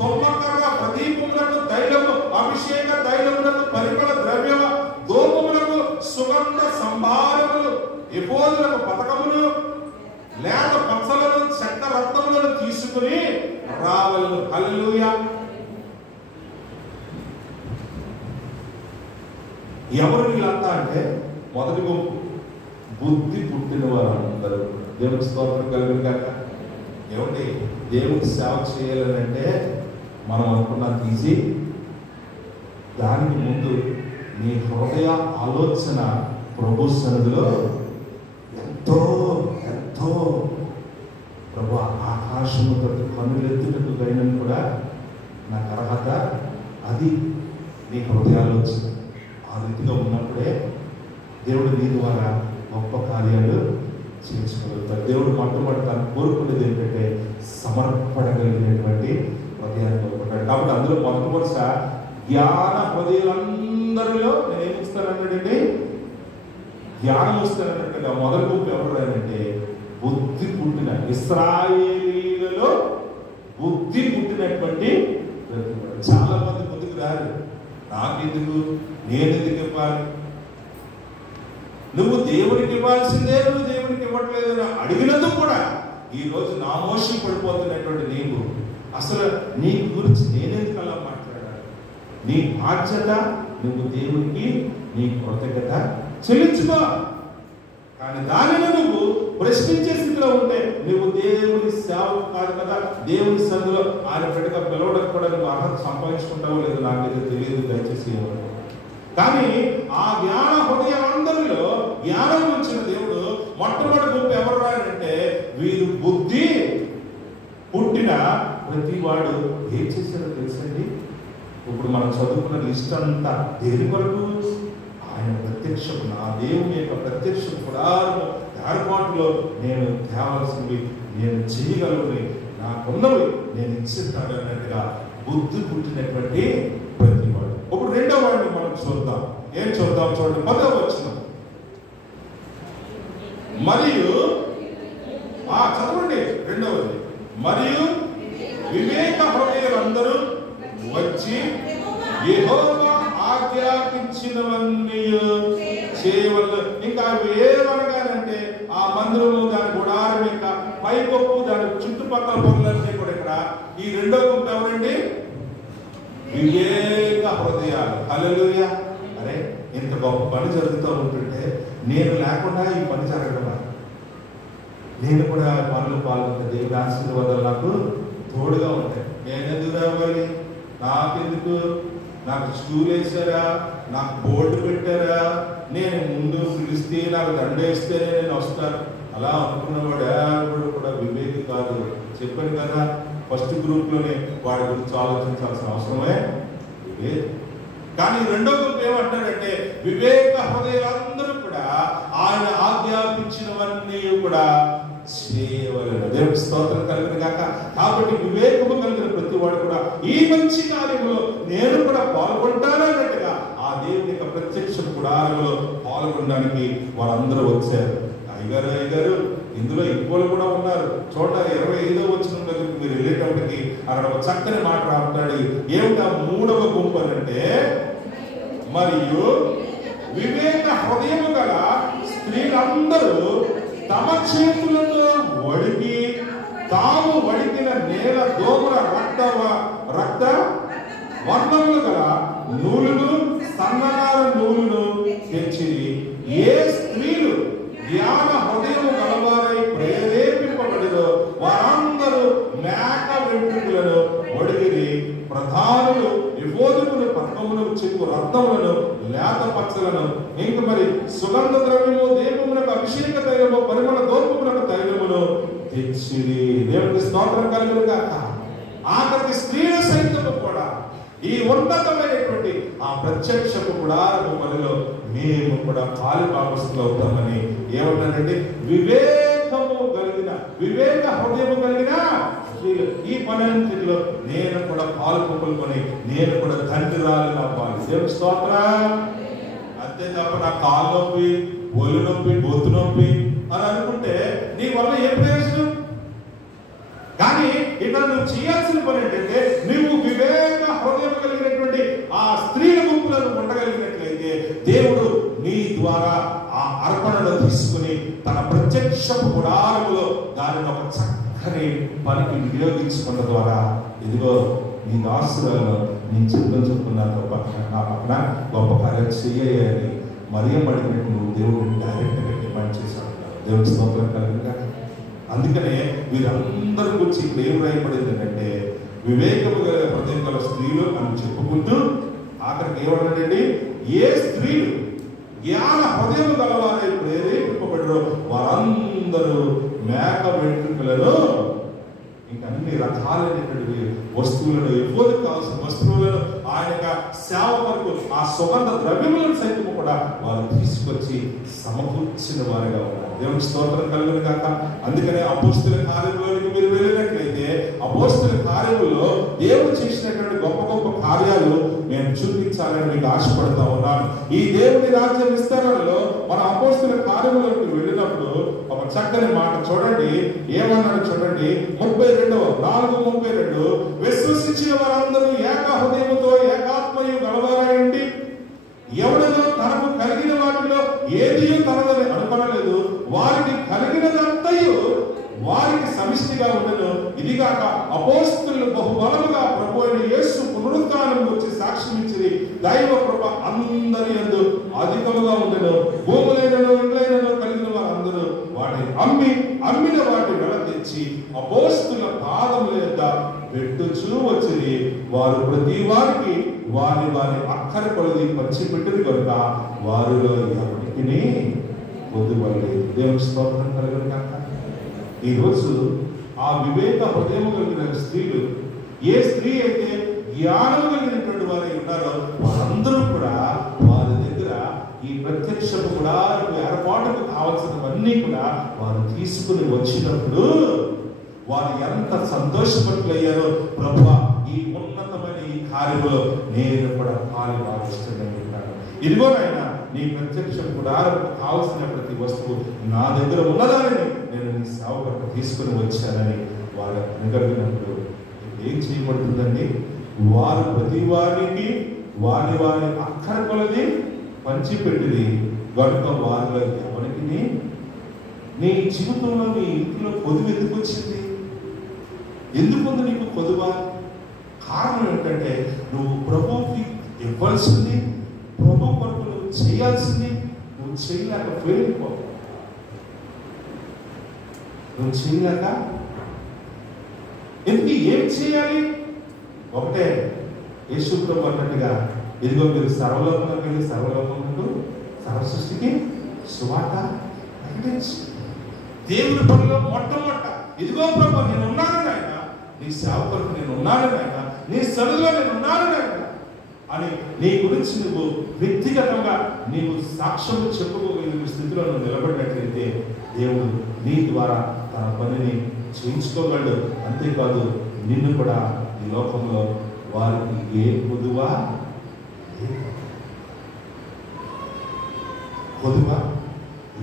తొమ్మకర్ర, ప్రదీపములకు తైలము, అభిషేక తైలములకు, పరిమళ ద్రవ్యమ, ధూపములకు, సుగంధ సంభారములు, ఎపోదులకు పతకములు, లేత పచ్చలను, చెక్క రత్నములను తీసుకుని రావలను. హల్లెలూయా. ఎవరు వీళ్ళంతా అంటే, మొదటి గుంపు బుద్ధి పుట్టిన వారందరూ. దేవునికి స్తోత్రం కలుగును గాక. ఏమండి, దేవునికి సేవ చేయాలని అంటే మనం అనుకున్నది ఈజీ. దానికి ముందు నీ హృదయ ఆలోచన ప్రభు సన్నిధిలో ఎంతో ఎంతో, ప్రభు ఆకాశముతో కన్నులెత్తుటకు గైనను కూడా నాకు అర్హత, అది నీ హృదయాలోచన. ఆ రీతిగా ఉన్నప్పుడే దేవుడు నీ ద్వారా గొప్ప కార్యాలు చేయించుకోగలుగుతాడు. దేవుడు మొట్టమొదటి తను కోరుకునేది ఏంటంటే సమర్పడగలిగినటువంటి హృదయాన్ని కోరుకుంటాడు. కాబట్టి అందులో మొట్టమొదటిగా జ్ఞాన హృదయులందరిలో నేను ఏమి ఇస్తానన్నాడండి? జ్ఞానం వస్తానన్నట్టుగా మొదటి గుంపు ఎవరు అంటే, బుద్ధి పుట్టిన ఇశ్రాయేలీయులలో బుద్ధి పుట్టినటువంటి ప్రతివాడు. చాలా మంది ముందుకు రారు. నాకెందుకు, నేను ఎందుకు ఇవ్వాలి, నువ్వు దేవుడికి ఇవ్వాల్సిందే, నువ్వు దేవుడికి ఇవ్వట్లేదు అని అడిగినందుకు కూడా ఈరోజు నామోషి పడిపోతున్నటువంటి నీవు అసలు నీ గురించి నేనెందుకు అలా మాట్లాడాలి? నీ బాధ్యత నువ్వు దేవుడికి నీ కృతజ్ఞత చెల్లించుకో. కానీ దానిలో నువ్వు ప్రశ్నించే స్థితిలో ఉంటే నువ్వు దేవుని సేవకు కాదు కదా, దేవుని సందులో ఆయన బిడ్డగా పిలవడానికి కూడా నువ్వు అర్హత సంపాదించుకుంటావో లేదో నాకైతే తెలియదు. దయచేసి కానీ ఆ జ్ఞాన హృదయాలందరిలో జ్ఞానం ఇచ్చిన దేవుడు మొట్టమొదటి గుంపు ఎవరు అంటే, వీరు బుద్ధి పుట్టిన ప్రతి వాడు ఏం చేశారో తెలుసండి. ఇప్పుడు మనం చదువుకున్న లిస్ట్ అంతా దేని కొరకు? ఆయన ప్రత్యక్షం, నా దేవుని యొక్క ప్రత్యక్షం ఏర్పాటులో నేను తేవాల్సింది, నేను చేయగలను, నాకున్నవి నేను ఇచ్చిస్తాను అన్నట్టుగా బుద్ధి పుట్టినటువంటి ప్రతి వాడు. ఇప్పుడు రెండో వాడిని మనం చూద్దాం. ఏం చూద్దాం చూడండి, 10వ వచనం. మరియు చదవండి రెండవది. మరియు వివేక హృదయులందరూ వచ్చి యెహోవా ఆజ్ఞాపించినవన్నీ చేయవలెను. ఇంకా ఏమనగానంటే ఆ మందిరము, దాని గుడారం, ఇంకా పైకొప్పు, దాని చుట్టుపక్కల పనులన్నీ కూడా ఇక్కడ ఈ రెండో గుంపు ఎవరండి? వివేక హృదయాలు. హల్లెలూయా. అరే, ఇంత గొప్ప పని జరుగుతూ ఉంటుంటే నేను లేకుండా ఈ పని జరగడమా? నేను కూడా పనులు పాల్గొంటే దేవుని ఆశీర్వాదాలు నాకు తోడుగా ఉంటాయి. నేను ఎందుకు రావాలి? నాకెందుకు? నాకు స్కూల్ వేసారా? నాకు బోర్డు పెట్టారా? నేను ముందు పిలిస్తే నాకు దండేస్తేనే నేను వస్తాను అలా అనుకున్నవాడు ఎవరు కూడా వివేకి కాదు. చెప్పాను కదా, ఫస్ట్ గ్రూప్లోనే వాడి గురించి ఆలోచించాల్సిన అవసరమే లేదు. కానీ రెండో గ్రూప్ ఏమంటారంటే వివేక హృదయులందరూ కూడా ఆయన ఆజ్ఞాపించినవన్నీ కూడా చేయవలెను. దేవునికి స్తోత్రం కలుగును గాక. కాబట్టి వివేకము కలిగిన ప్రతి వాడు కూడా ఈ మంచి కార్యంలో నేను కూడా పాల్గొంటాను అన్నట్టుగా ఆ దేవుని యొక్క ప్రత్యక్ష గుడారంలో పాల్గొనడానికి వారందరూ వచ్చారు. అయ్యగారు ఇందులో ఎక్కువలు కూడా ఉన్నారు. చూడాలి 25వ వచనం దగ్గరికి మీరు వెళ్ళేటప్పటికి అక్కడ ఒక చక్కని మాట రాస్తాడు. ఏమిటా 3వ గుంపు అంటే, మరియు వివేక హృదయము గల స్త్రీలందరూ తమ చేతులలో వడికి తాము వడికిన నేల దోమల రక్త వర్ణములు గల నూలును, సన్నగారు నూలును తెచ్చి ఏ స్త్రీలు జ్ఞాన హృదయము గలవారై ప్రేరేపింపబడినో వారందరూ మేక వెంట్రుకలను ఒడిగిరి. ప్రధానులు ఎఫోదుకును, పద్మమును, చెక్కు రత్నములను, లేత పచ్చలను, ఇంక మరి సుగంధ ద్రవ్యము, దీపమునకు అభిషేక తైలము, పరిమళ ధూపమునకు తైలమును తెచ్చిరి. దేవునికి స్తోత్రం కలుగును గాక. ఆఖరికి స్త్రీలు సైతము కూడా ఈ ఉన్నతమైనటువంటి ఆ ప్రత్యక్షపు గుడారము పనిలో మేము కూడా పాలిభాగస్తులు అవుతామని ఏమన్నారంటే వివేకము కలిగిన, వివేక హృదయము కలిగిన స్త్రీలు ఈ పనంతిలో నేను కూడా పాల్పొక్కులుకొని నేను కూడా తండ్రిరాలు అవ్వాలి. దేవుని స్తోత్రం. అంతే తప్ప నా కాలు నొప్పి, ఒళ్ళు నొప్పి, గొంతు నొప్పి అని అనుకుంటే నీ వల్ల ఏం ప్రయోజనం? కానీ ఇక్కడ నువ్వు చేయాల్సిన పని ఏంటంటే నువ్వు వివేక హృదయం కలిగినటువంటి ఆ స్త్రీల గుంపులను ఉండగలిగినట్లయితే దేవుడు నీ ద్వారా ఆ అర్పణను తీసుకుని తన ప్రత్యక్షపు గుడారములో దానిని ఒక చక్కని పనికి వినియోగించుకున్న ద్వారా ఇదిగో నీ దాసులను నేను చెప్పుకున్నాను నా పక్కన గొప్ప కార్యం చెయ్యాలని మరియం అడిగినట్టు నువ్వు దేవుడిని డైరెక్ట్గా డిమాండ్ చేశాడు. దేవుడి స్తోత్రం కలిగిన. అందుకనే వీరందరి గురించి ఇప్పుడు ఏం రాయబడింది అంటే వివేకము గల హృదయం గల స్త్రీలు అని చెప్పుకుంటూ ఆఖరికి ఏమన్నాడండి, ఏ స్త్రీలు జ్ఞాన హృదయం గలవారై ప్రేరేపింపబడరో వారందరూ మేక వెంట్రుకలను, ఇంకా అన్ని రకాలైనటువంటి వస్తువులను, ఎవ్వరు కావాల్సిన వస్తువులను, ఆయన సేవ వరకు ఆ సుగంధ ద్రవ్యములను సైతం కూడా వారు తీసుకొచ్చి సమకూర్చిన వారిగా ఉన్నారు. దేవుని స్తోత్రం కలుగును గాక. అందుకనే అపోస్తుల కార్యములోనికి మీరు వెళ్ళినట్లయితే అపోస్తుల కార్యములో దేవుడు చేసినటువంటి గొప్ప గొప్ప కార్యాలు నేను చూపించాలని మీకు ఆశపడుతూ ఉన్నాను. ఈ దేవుని రాజ్య విస్తరణలో మన అపోస్తుల కార్యములోకి వెళ్ళినప్పుడు ఒక చక్కని మాట చూడండి, ఏమన్నాడు చూడండి. 4:32 విశ్వసించిన వారందరూ ఏక హృదయముతో ఏకాత్మయు గలవారండి. ఎవడనో తనకు కలిగిన వాటిలో ఏది తనదని అనుకొనలేదు, వారికి కలిగినదంతయు వారికి సమిష్టిగా ఉండను. ఇదిగాక అపోస్తలులు బహుబలముగా ప్రభు అయిన యేసు పునరుత్థానం గురించి సాక్ష్యం ఇచ్చి దైవ కృప అందరి యందు అధికముగా ఉండను. భూములైనను ఇండ్లైనను కలిగిన వారందరూ వాటిని అమ్మిన వాటి వెల తెచ్చి అపోస్తలుల పాదముల యొద్ద పెట్టుచూ వచ్చింది. వారు ప్రతి వారికి వారి అక్కర కొలది పంచిపెట్టింది కనుక వారిలో ఎవరికి పొందుపడలేదు. దేవునికి స్తోత్రం కలుగును గాక. ఈరోజు ఆ వివేక హృదయం కలిగిన స్త్రీలు, ఏ స్త్రీ అయితే జ్ఞానం కలిగినటువంటి వారు ఉన్నారో వారందరూ కూడా వారి దగ్గర ఈ ప్రత్యక్షము కూడా ఏర్పాటుకు కావాల్సినవన్నీ కూడా వారు తీసుకుని వచ్చినప్పుడు వారు ఎంత సంతోషపడులయ్యారో, ప్రభువా ఈ ఉన్నతమైన ఈ కార్యంలో నేను కూడా పాలు భావిస్తున్నాను. ఇదిగో నాయన, నీ ప్రత్యక్షం కూడా కావలసిన ప్రతి వస్తువు నా దగ్గర ఉన్నదాన్ని నేను నీ సేవకు తీసుకుని వచ్చానని వారు నిగలిగినప్పుడు ఏం చేయబడుతుందండి? వారు ప్రతి వారికి వారి వారి అక్కర కొలది పంచిపెట్టింది కనుక వారిలో ఎవరికి నీ జీవితంలో నీ ఇంట్లో కొదువు ఎందుకు వచ్చింది? ఎందుకుంది నీకు కొదువ? కారణం ఏంటంటే నువ్వు ప్రభువుకి ఇవ్వాల్సింది, ప్రభు కొరకు నువ్వు చేయాల్సింది నువ్వు చేయలేక ఫెయిల్ అయిపోవు. నువ్వు చేయలేక ఎందుకు ఏం చేయాలి? ఒకటే, యేసు ప్రభు అన్నట్టుగా, ఇదిగో మీరు సర్వలోకంలోకి వెళ్ళి సర్వలోకంలో సర్వ సృష్టికి సువార్త ప్రకటించు. దేవుని పనిలో మొట్టమొదట ఇదిగో ప్రభు నేను ఉన్నాను నాయన, నీ సేవకులకు నేను ఉన్నాను నాయన, నీ సరులో నేను ఉన్నాను నాయన అని నీ గురించి నువ్వు వ్యక్తిగతంగా నీవు సాక్ష్యం చెప్పుకోగలిగిన స్థితిలో నువ్వు నిలబడినట్లయితే దేవుడు నీ ద్వారా తన పనిని చేయించుకోగలడు. అంతేకాదు నిన్ను కూడా ఈ లోకంలో వారికి ఏ కొదువా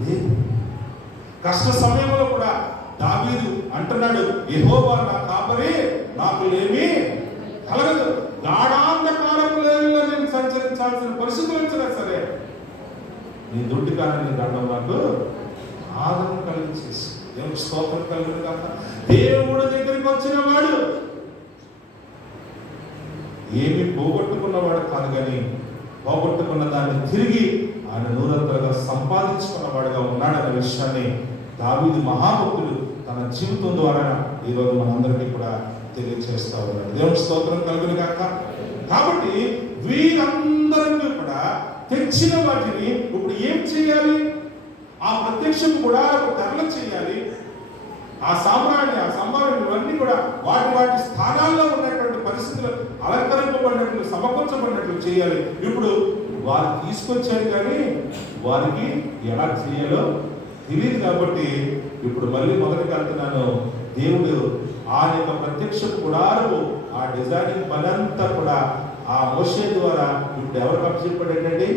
లేదు. కష్ట సమయంలో కూడా దావీదు అంటున్నాడు, యెహోవా నా కాపరి, నాకు లేమి కలగదు. గాఢాంధకారపు లోయలో నేను సంచరించాల్సిన పరిస్థితులు వచ్చినా సరే నీ దుడ్డికారాన్ని దండం నాకు ఆదరణ కలిగించేసి దేవునికి స్తోత్రం కలిగిన కాక. దేవుడు దగ్గరికి వచ్చిన వాడు ఏమి పోగొట్టుకున్నవాడు కాదు, కానీ పోగొట్టుకున్న దాన్ని తిరిగి ఆయన నూరంతలుగా సంపాదించుకున్నవాడుగా ఉన్నాడన్న విషయాన్ని దావీదు మహాభక్తుడు తన జీవితం ద్వారా ఈరోజు మనందరికీ కూడా తెలియజేస్తా ఉన్నాడు. దేవుని స్తోత్రం కలుగును గాక. కాబట్టి వీరందరినీ కూడా తెచ్చిన వాటిని ఇప్పుడు ఏం చేయాలి? ఆ ప్రత్యక్షం కూడా తెరల చేయాలి. ఆ సంభావన ఇవన్నీ కూడా వాటి వాటి స్థానాల్లో ఉన్నటువంటి పరిస్థితులు అలంకరింపబడినట్లు సమకూర్చబడినట్లు చేయాలి. ఇప్పుడు వారు తీసుకొచ్చారు, కానీ వారికి ఎలా చేయాలో తెలియదు. కాబట్టి ఇప్పుడు మళ్ళీ మొదటికి వెళ్తున్నాను. దేవుడు ఆయన యొక్క ప్రత్యక్ష గుడారము ఆ డిజైనింగ్ పనంతా కూడా ఆ మోషే ద్వారా ఇప్పుడు ఎవరికి అప్పచెప్పాడండి?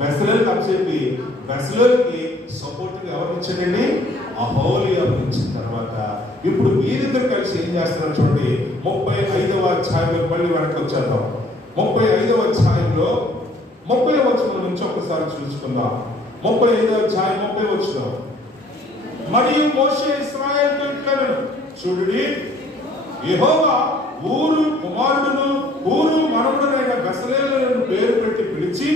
బెసలేల్కి అప్పచెప్పి బెసలేల్కి సపోర్ట్గా ఎవరు ఇచ్చాడండి? అహోలీయాబు ఇచ్చిన తర్వాత ఇప్పుడు వీరిద్దరు కలిసి ఏం చేస్తున్నారు చూడండి. 35వ అధ్యాయంలో మళ్ళీ వెనక్కి వచ్చేద్దాం. 35వ అధ్యాయంలో 30వ వచనం నుంచి ఒకసారి చూసుకుందాం. 35వ అధ్యాయం 30వ వచనం. మరియు మోషే ఇశ్రాయేలుతో ఇట్లనెను, చూడుడి, యెహోవా ఊరు కుమారుడును ఊరు మనవడునైన బెసలేలును పేరు పెట్టి పిలిచి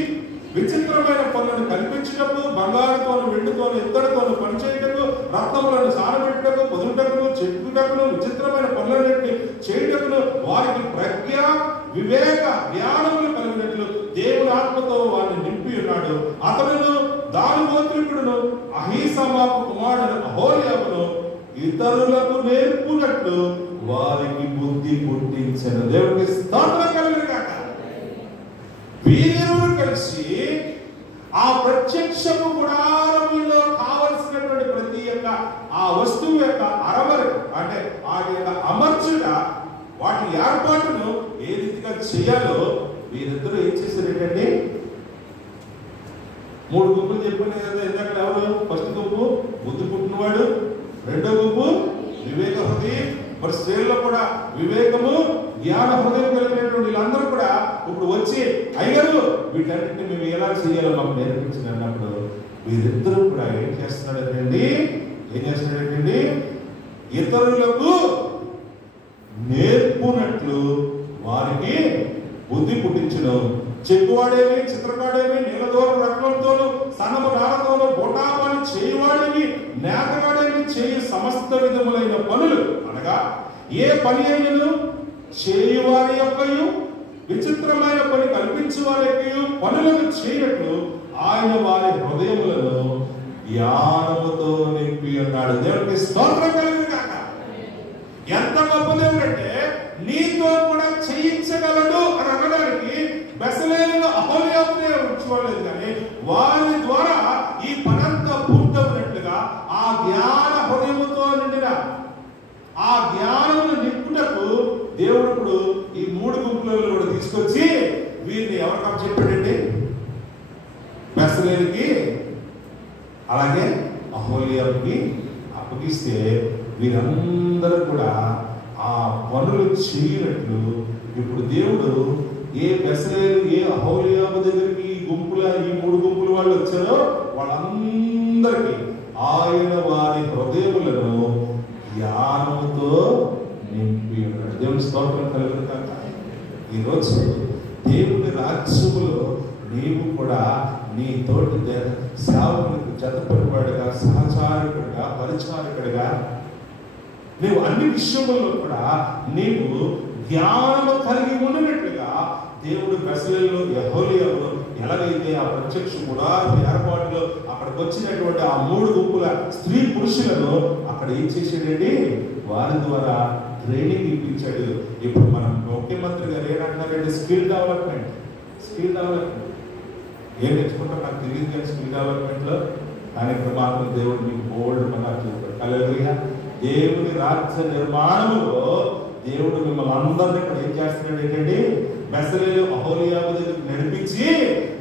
విచిత్రమైన పనులను కల్పించుటకు, బంగారుతోను వెండితోను ఇత్తడితోను పనిచేయటకు, రత్నములను సారబెట్టుటకు, పొదుటకును చెట్టుటకును విచిత్రమైన పనులన్నింటినీ చేయుటకును వారికి ప్రజ్ఞ వివేక జ్ఞానములు కలిగినట్లు దేవుని ఆత్మతో వారిని నింపి ఉన్నాడు. అతడును దాని గోత్రికుడును అహీసమాపు కుమారుడు అహోలీయాబును ఇతరులకు నేర్పునట్లు వారికి బుద్ధి పుట్టించెను. దేవునికి స్తోత్రం కలుగును గాక. వీరిరువురు కలిసి ఆ ప్రత్యక్షపు గుడారములో కావలసినటువంటి ప్రతి యొక్క ఆ వస్తువు యొక్క అరమరు అంటే ఆ యొక్క అమర్చుట వాటి ఏర్పాటును ఏ రీతిగా చేయాలో వీరిద్దరూ ఏం చేశారు ఏంటంటే 3 గుంపులు చెప్పాను కదా ఇందాక. ఎవరు? ఫస్ట్ గుంపు బుద్ధి పుట్టినవాడు, రెండో గుంపు వివేక హృదయం, మరి స్త్రీల్లో కూడా వివేకము జ్ఞాన హృదయం కలిగినటువంటి వీళ్ళందరూ కూడా ఇప్పుడు వచ్చి అయ్యారు వీటన్నిటిని మేము ఎలా చేయాలో మాకు నేర్పించింది అన్నప్పుడు వీరిద్దరూ కూడా ఏం చేస్తున్నాడండి? ఇతరులకు నేర్పునట్లు వారికి బుద్ధి పుట్టించును. చెక్కువాడేమి, చిత్రకాడేమి, నీలదూర రత్నంతోను సన్నము నారతోను బొటాపాని చేయువాడేమి, నేతగాడేమి చేయు సమస్త విధములైన పనులు అనగా ఏ పని అయినను చేయువారి యొక్కయు విచిత్రమైన పని కల్పించు వారి యొక్కయు పనులను చేయనట్లు ఆయన వారి హృదయములను జ్ఞానముతో నింపి ఉన్నాడు. దేవునికి స్తోత్రం కలుగును గాక. ఎంత గొప్ప దేవుడు అంటే నీతో కూడా చేయించగలడు అని అనడానికి బెసలేలును అహోలీయాబునే ఉంచుకోలేదు, కానీ వారి ద్వారా ఈ పనంతా పూర్తవునట్లుగా ఆ జ్ఞాన హృదయముతో నిండిన అలాగే అహోలియాబుకి అప్పగిస్తే వీరందరూ కూడా ఆ పనులు చేయనట్లు ఇప్పుడు దేవుడు ఏ బెసలేలు ఏ అహోలియాబు దగ్గరికి ఈ 3 గుంపుల వాళ్ళు వచ్చారో వాళ్ళందరికీ ఆయన వారి హృదయములను జ్ఞానముతో నింపి ఉన్నాడు. దేవుని స్తోత్రం కలుగును కాక. ఈరోజు దేవుని రాజ్యములో నీవు కూడా నీ తోటి సేవకులకు జతపడివాడుగా, సహచారకుడిగా, పరిచారకుడిగా నీవు అన్ని విషయముల్లో కూడా నీవు జ్ఞానము కలిగి ఉన్నట్లుగా దేవుడు బెసలేలు యెహోలియాబు ఎలాగైతే ఆ ప్రత్యక్ష గుడారపు ఏర్పాటులో అక్కడికి వచ్చినటువంటి ఆ 3 గుంపుల స్త్రీ పురుషులను అక్కడ ఏం చేశాడండి? వారి ద్వారా ట్రైనింగ్ ఇప్పించాడు. ఇప్పుడు మనం ముఖ్యమంత్రి గారు ఏమంటారంటే స్కిల్ డెవలప్మెంట్. ఏం నేర్చుకుంటాం నాకు తెలియదు కానీ స్కిల్ డెవలప్మెంట్లో కానీ ఇక్కడ మాత్రం దేవుడు మీకు బోల్డ్ మనం చూస్తాడు. హల్లెలూయా. దేవుని రాజ్య నిర్మాణంలో దేవుడు మిమ్మల్ని అందరినీ ఇక్కడ ఏం చేస్తున్నాడు ఏంటండి? బెసలేలు అహోలియాబు దగ్గరికి నడిపించి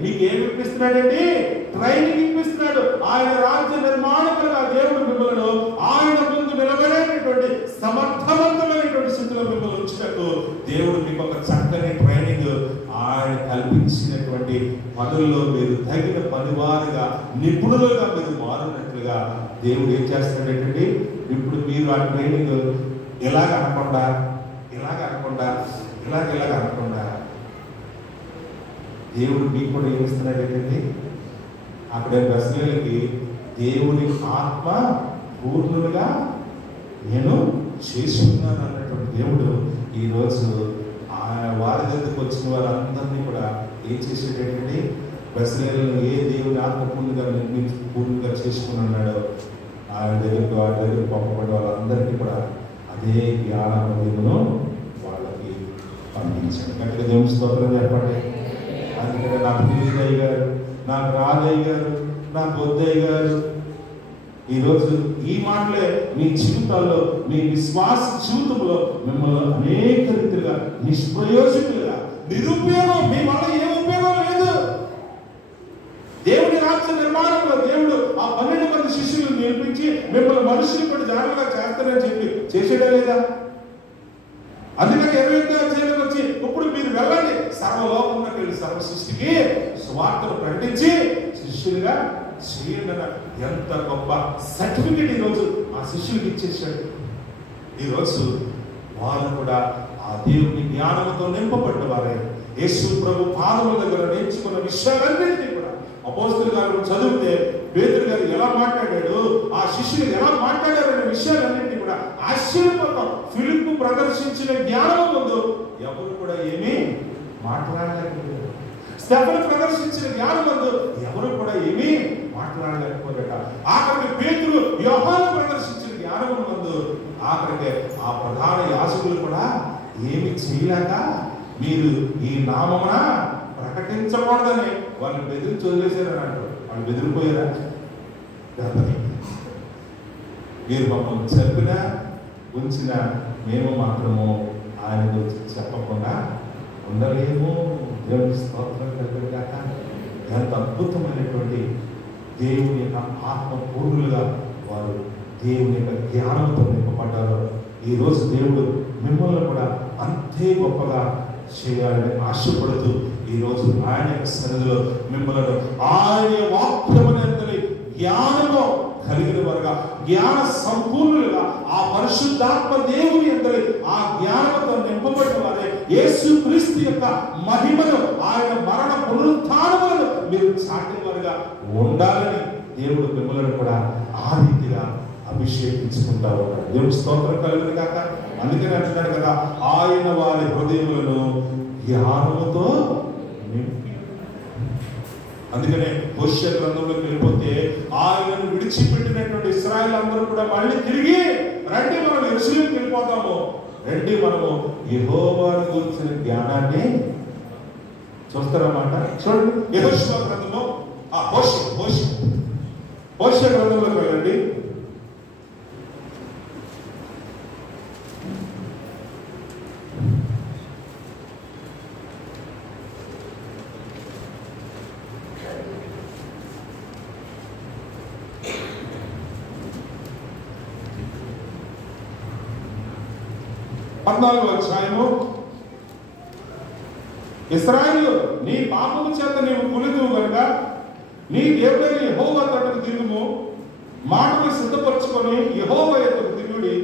మీకు ఏమి ఇప్పిస్తున్నాడండి? ట్రైనింగ్ ఇప్పిస్తున్నాడు. ఆయన రాజ్య నిర్మాణకులుగా దేవుడు మిమ్మల్ని ఆయన ముందు నిలబడేటటువంటి సమర్థవంతమైనటువంటి స్థితిలో మిమ్మల్ని ఉంచినట్టు దేవుడు మీకు ఒక చక్కని ట్రైనింగ్ ఆయన కల్పించినటువంటి పనుల్లో మీరు తగిన పనివారుగా, నిపుణులుగా మీరు మారినట్లుగా దేవుడు ఏం చేస్తున్నాడు ఏంటండి? ఇప్పుడు మీరు ఆ ట్రైనింగ్ ఇలాగ అనకుండా దేవుడు మీకు కూడా ఏమిస్తున్నాడు ఏంటండి? అక్కడే బెసలేలుకి దేవుని ఆత్మ పూర్ణులుగా నేను చేసుకున్నాను అన్నటువంటి దేవుడు ఈరోజు వారి దగ్గరికి వచ్చిన వారందరినీ కూడా ఏం చేసేటండి? బెసలేలును ఏ దేవుని ఆత్మ పూర్ణంగా చేసుకుని ఉన్నాడో ఆయన దగ్గరికి వారి దగ్గర పంపబడి వాళ్ళందరికీ కూడా అదే జ్ఞానమును వాళ్ళకి పంపించాడు. కనుక దేవుని స్తోత్రం చెప్పండి. అందుకని నాకు తెలియదయ్య గారు, నాకు రాదయ్య గారు, నాకు వద్దయ్య గారు, ఈరోజు ఈ మాటలే మీ జీవితాల్లో, మీ విశ్వాస జీవితంలో మిమ్మల్ని అనేక రీతిగా నిష్ప్రయోజకులుగా, నిరుపయోగం, మీ వల్ల ఏ ఉపయోగం లేదు. దేవుని రాజ్య నిర్మాణంలో దేవుడు ఆ 12 మంది శిష్యులను నేర్పించి మిమ్మల్ని మనుషులు కూడా జాగ్రత్తగా చేస్తారని చెప్పి చేసేదా లేదా? అందుకని 28వ అధ్యాయంలోకి వచ్చి ఇప్పుడు మీరు వెళ్ళండి, సర్వలోకంలోకి వెళ్ళి సర్వ సృష్టికి సువార్తను ప్రకటించి శిష్యులుగా చేయండి. ఎంత గొప్ప సర్టిఫికెట్ ఈరోజు ఆ శిష్యులకు ఇచ్చేసాడు. ఈరోజు వారు కూడా ఆ దేవుని జ్ఞానంతో నింపబడ్డ వారే యేసు ప్రభు పాదముల దగ్గర నేర్చుకున్న విషయాలన్నింటినీ కూడా అపోస్తలుల గారు చదివితే పేతురు గారు ఎలా మాట్లాడాడు, ఆ శిష్యులు ఎలా మాట్లాడారనే విషయాలన్నింటినీ కూడా ఆశ్చర్యపోతాం. ఫిలిప్పు ప్రదర్శించిన జ్ఞానం ముందు ఎవరు కూడా ఏమీ మాట్లాడలేకపోయారు. స్టెఫెను ప్రదర్శించిన జ్ఞానం ముందు ఎవరు కూడా ఏమీ మాట్లాడలేకపోయారట. ఆఖరికి పేతురు యోహాను ప్రదర్శించిన జ్ఞానం ముందు ఆఖరికి ఆ ప్రధాన యాజకులు కూడా ఏమి చేయలేక మీరు ఈ నామమున ప్రకటించకూడదని వాళ్ళు బెదిరించి వదిలేశారని అంటారు. వాళ్ళు బెదిరిపోయారా? మీరు మమ్మల్ని చెప్పినా ఉంచినా మేము మాత్రము ఆయన గురించి చెప్పకుండా ఉండలేము. దేవుని స్తోత్రం కలిగాక ఎంత అద్భుతమైనటువంటి దేవుని యొక్క ఆత్మ పూర్ణులుగా వారు దేవుని యొక్క జ్ఞానంతో నింపబడ్డారు. ఈరోజు దేవుడు మిమ్మల్ని కూడా అంతే గొప్పగా చేయాలని ఆశపడుతూ ఈరోజు ఆయన యొక్క సన్నిధిలో మిమ్మల్ని ఆయన వాక్యమునందరి జ్ఞానము కలిగిన వారుగా, జ్ఞాన సంపూర్ణులుగా, ఆ పరిశుద్ధాత్మ దేవుని అందరి ఆ జ్ఞానంతో నింపబడిన వారే యేసు క్రీస్తు యొక్క మహిమను, ఆయన మరణ పునరుత్థానములను మీరు చాటిన వారుగా ఉండాలని దేవుడు మిమ్మల్ని కూడా ఆ రీతిగా అభిషేకించుకుంటా ఉన్నాడు. దేవుడు స్తోత్రం కలుగును గాక. అందుకని అంటున్నాడు కదా, ఆయన వారి హృదయములను జ్ఞానముతో నింపి. అందుకనే హోషేయ గ్రంథంలోకి వెళ్ళిపోతే ఆయనను విడిచిపెట్టినటువంటి ఇశ్రాయేలు అందరూ కూడా మళ్ళీ తిరిగి రండి మనం యెరూషలేముకి వెళ్ళిపోతాము, రండి మనము యెహోవాను గురించిన జ్ఞానాన్ని చూస్తారన్నమాట. చూడండి యెహోషువ గ్రంథము, హోషేయ గ్రంథంలోకి వెళ్ళండి. 14వ అధ్యాయము. ఇశ్రాయేలు, నీ పాపము చేత నీవు కులితువు గనుక నీ దేవుడైన యెహోవా తట్టుకు తిరుగుము, మాటలు సిద్ధపరచుకొని యెహోవా యొద్దకు తిరుగుడి.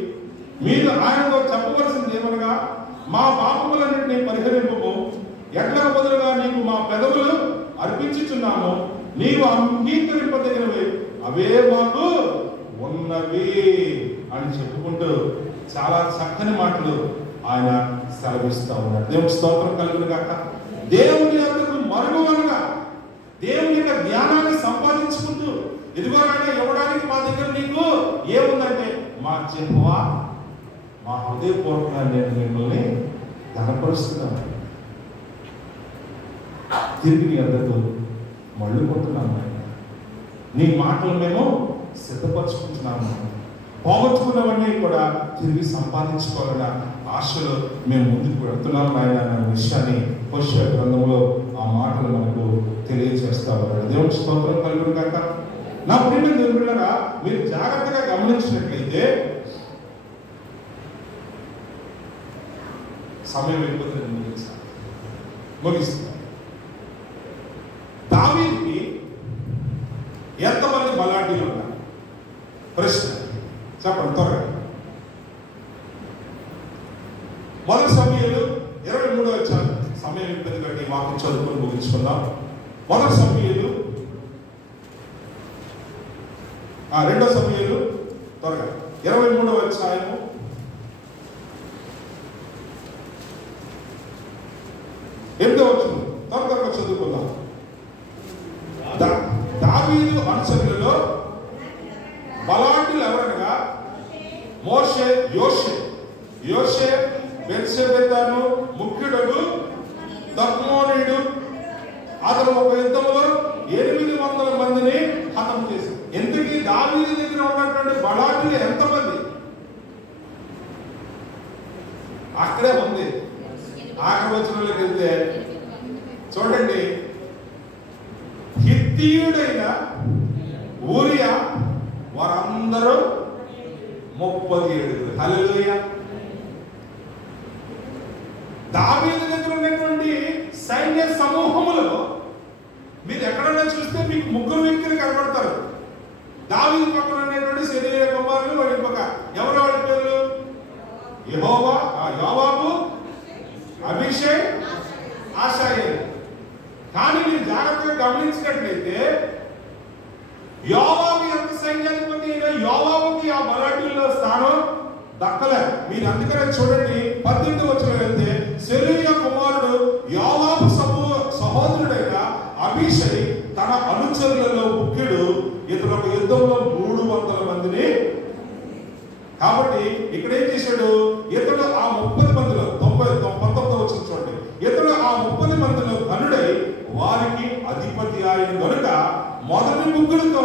మీరు ఆయనతో చెప్పవలసింది ఏమనగా, మా పాపములన్నింటినీ పరిహరింపము, ఎట్లకు బదులుగా నీకు మా పెదవులు అర్పించుచున్నాము, నీవు అంగీకరింపదగినవి అవే మాకు ఉన్నవి అని చెప్పుకుంటూ చాలా చక్కని మాటలు ఆయన సెలవిస్తూ ఉన్నాడు. దేవుని స్తోత్రం కలుగును గాక. దేవుని యొద్దకు మరుగువనగా దేవుని యొక్క జ్ఞానాన్ని సంపాదించుకుంటూ, ఇదిగో ఆయన ఇవ్వడానికి మా దగ్గర నీకు ఏముందంటే, మా యెహోవా మా హృదయపూర్వకంగా నేను మిమ్మల్ని ఘనపరుస్తున్నాను, తిరిగి నీ వద్దకు మళ్ళుకుంటున్నాము, నీ మాటలు మేము సిద్ధపరచుకుంటున్నాము, పోగొట్టుకున్నవన్నీ కూడా తిరిగి సంపాదించుకోవాలన్న ఆశలో మేము ముందుకు వెళ్తున్నాం ఆయన అన్న విషయాన్ని హోషేయ గ్రంథంలో ఆ మాటలు మనకు తెలియజేస్తా ఉన్నాడు. దేవుని స్తోత్రం కలుగును గాక. నా ప్రియమైన దేవుని బిడ్డలారా, మీరు జాగ్రత్తగా గమనించినట్లయితే, సమయం అయిపోతుంది, ముగిస్తా. దావీదుకి ఎంతమంది బలాఢ్యులు ఉన్నారు? ప్రశ్న చెప్పండి త్వరగా. మొదటి సమూయేలు 23వ అధ్యాయం. సమయం అయిపోయింది కాబట్టి వాక్యం చదువుకొని ముగించుకుందాం. మొదటి సమూయేలు 2వ సమూయేలు త్వరగా 23వ అధ్యాయము 8వ వచనం త్వరగా చదువుకుందాం. దావీదు అనుచరులలో బలాఢ్యులు ఎవరనగా మోషే, యోషే, బెత్షెబెతాను ముఖ్యుడు తక్మోనీయుడు. అతను ఒక యుద్ధంలో 800 మందిని హతం చేశాడు. ఎందుకు దావీదు దగ్గర ఉన్నటువంటి బలాఢ్యులు ఎంతమంది? అక్కడే ఉంది. ఆఖరి వచనంలోకి వెళ్తే చూడండి, హిత్తీయుడైన ఊరియా వారందరూ 37. హల్లెలూయా. దావీదు దగ్గర ఉన్నటువంటి సైన్య సమూహములో మీరు ఎక్కడన్నా చూస్తే మీకు 3 వ్యక్తులు కనబడతారు. దావీదు పక్కన ఉన్నటువంటి శరీర కుమారులు వాడి పక్క ఎవరు? వాడి పేర్లు యెహోవా, యోవాబు, అభిషేక్, ఆషాయేలు. కానీ మీరు జాగ్రత్తగా గమనించినట్లయితే యోవాబు ఎంత సైన్యాధిపతి అయినా యోవాబుకి ఆ బలాఢ్యుల్లో స్థానం దక్కలే. మీరు అందుకనే చూడండి 18వ వచనం వెళ్తే, సెరూయా కుమారుడు యోవాబు సహోదరుడైన అభిషేక్ తన అనుచరులలో ముఖ్యుడు. ఇతను ఒక యుద్ధంలో 300 మందిని. కాబట్టి ఇక్కడ ఏం చేశాడు? ఇతడు ఆ 30 మందిలో 19వ వచనం చూడండి, ఇతడు ఆ 30 మందిలో ఘనుడై వారికి అధిపతి ఆయన కనుక మొదటి ముగ్గురితో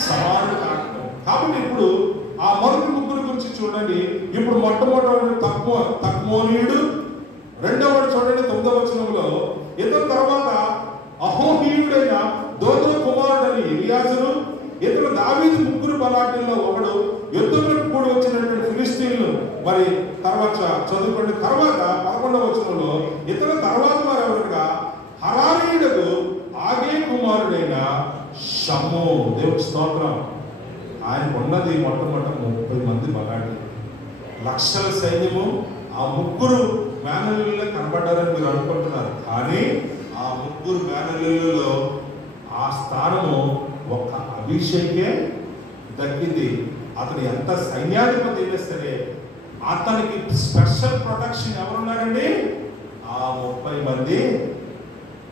సమానుడు కాకపో. కాబట్టి ఇప్పుడు ఆ మొదటి ముగ్గురు గురించి చూడండి. ఇప్పుడు మొట్టమొదటి తక్మోనీయుడు, రెండవ చూడండి 9వ వచనంలో, ఇతని తర్వాత అహోహీయుడైన దోదో కుమారుడని ఎలియాజరు. ఇతను దావీదు ముగ్గురు బలాఢ్యుల్లో ఒకడు. యుద్ధంలో కూడి వచ్చినటువంటి ఫిలిస్తీన్లు మరి తర్వాత చదువుకోండి. తర్వాత 11వ వచనంలో ఇతను తర్వాత వారు ఎవరుగా హరారీయుడు ఆగే కుమారుడైన షమ్ము. దేవుడి స్తోత్రం. ఆయనకు ఉన్నది మొట్టమొదటి 30 మంది బలాఢ్యులు, లక్షల సైన్యము. ఆ ముగ్గురు మేనల్లుల్లో కనబడ్డారని మీరు అనుకుంటున్నారు, కానీ ఆ ముగ్గురు మేనల్లుల్లో ఆ స్థానము ఒక్క అభిషేకే దక్కింది. అతను ఎంత సైన్యాధిపతి అయినా సరే అతనికి స్పెషల్ ప్రొటెక్షన్ ఎవరున్నారండి? ఆ 30 మంది.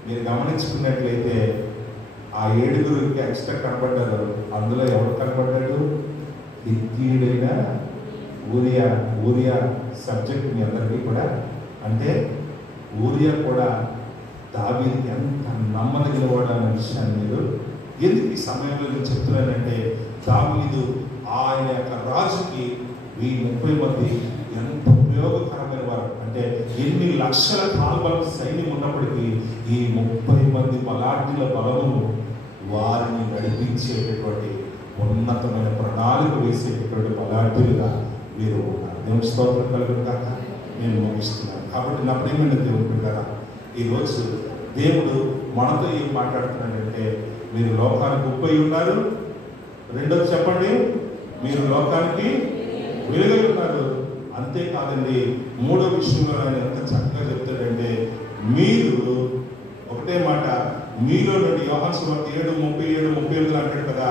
మీరు గమనించుకున్నట్లయితే ఆ 7 ఎక్స్ట్రా కనబడ్డారు. అందులో ఎవరు కనబడ్డాడు? హిత్తీయుడైన ఊరియా సబ్జెక్ట్ మీ అందరికీ కూడా. అంటే ఊరియా కూడా దావీదుకి ఎంత నమ్మదగినవాడు అన్న విషయాన్ని మీరు ఎందుకు ఈ సమయంలో నేను చెప్తున్నానంటే, దావీదు ఆయన యొక్క రాజుకి ఈ 30 మంది ఎంత ఉపయోగకరమైన వారు అంటే, ఎన్ని లక్షల కాల్బల సైన్యం ఉన్నప్పటికీ ఈ 30 మంది బలాఢ్యుల బలము వారిని నడిపించేటటువంటి ఉన్నతమైన ప్రణాళిక వేసేటటువంటి బలాఢ్యులుగా మీరు ఉన్నారు. దేవుని స్తోత్రం కలుగును కాక. నేను ముగిస్తున్నాను. కాబట్టి నా ప్రేమైన దేవుడు బిడ్డలారా, ఈరోజు దేవుడు మనతో ఏం మాట్లాడుతున్నాడంటే, మీరు లోకానికి ఉప్పై ఉన్నారు. రెండోది చెప్పండి, మీరు లోకానికి వెలుగై ఉన్నారు. అంతేకాదండి, మూడో విషయంలో ఆయన ఎంత చక్కగా చెప్తాడంటే, మీరు ఒకటే మాట, మీలో నుండి యోహాను సువార్త 7:37-38 అంటాడు కదా,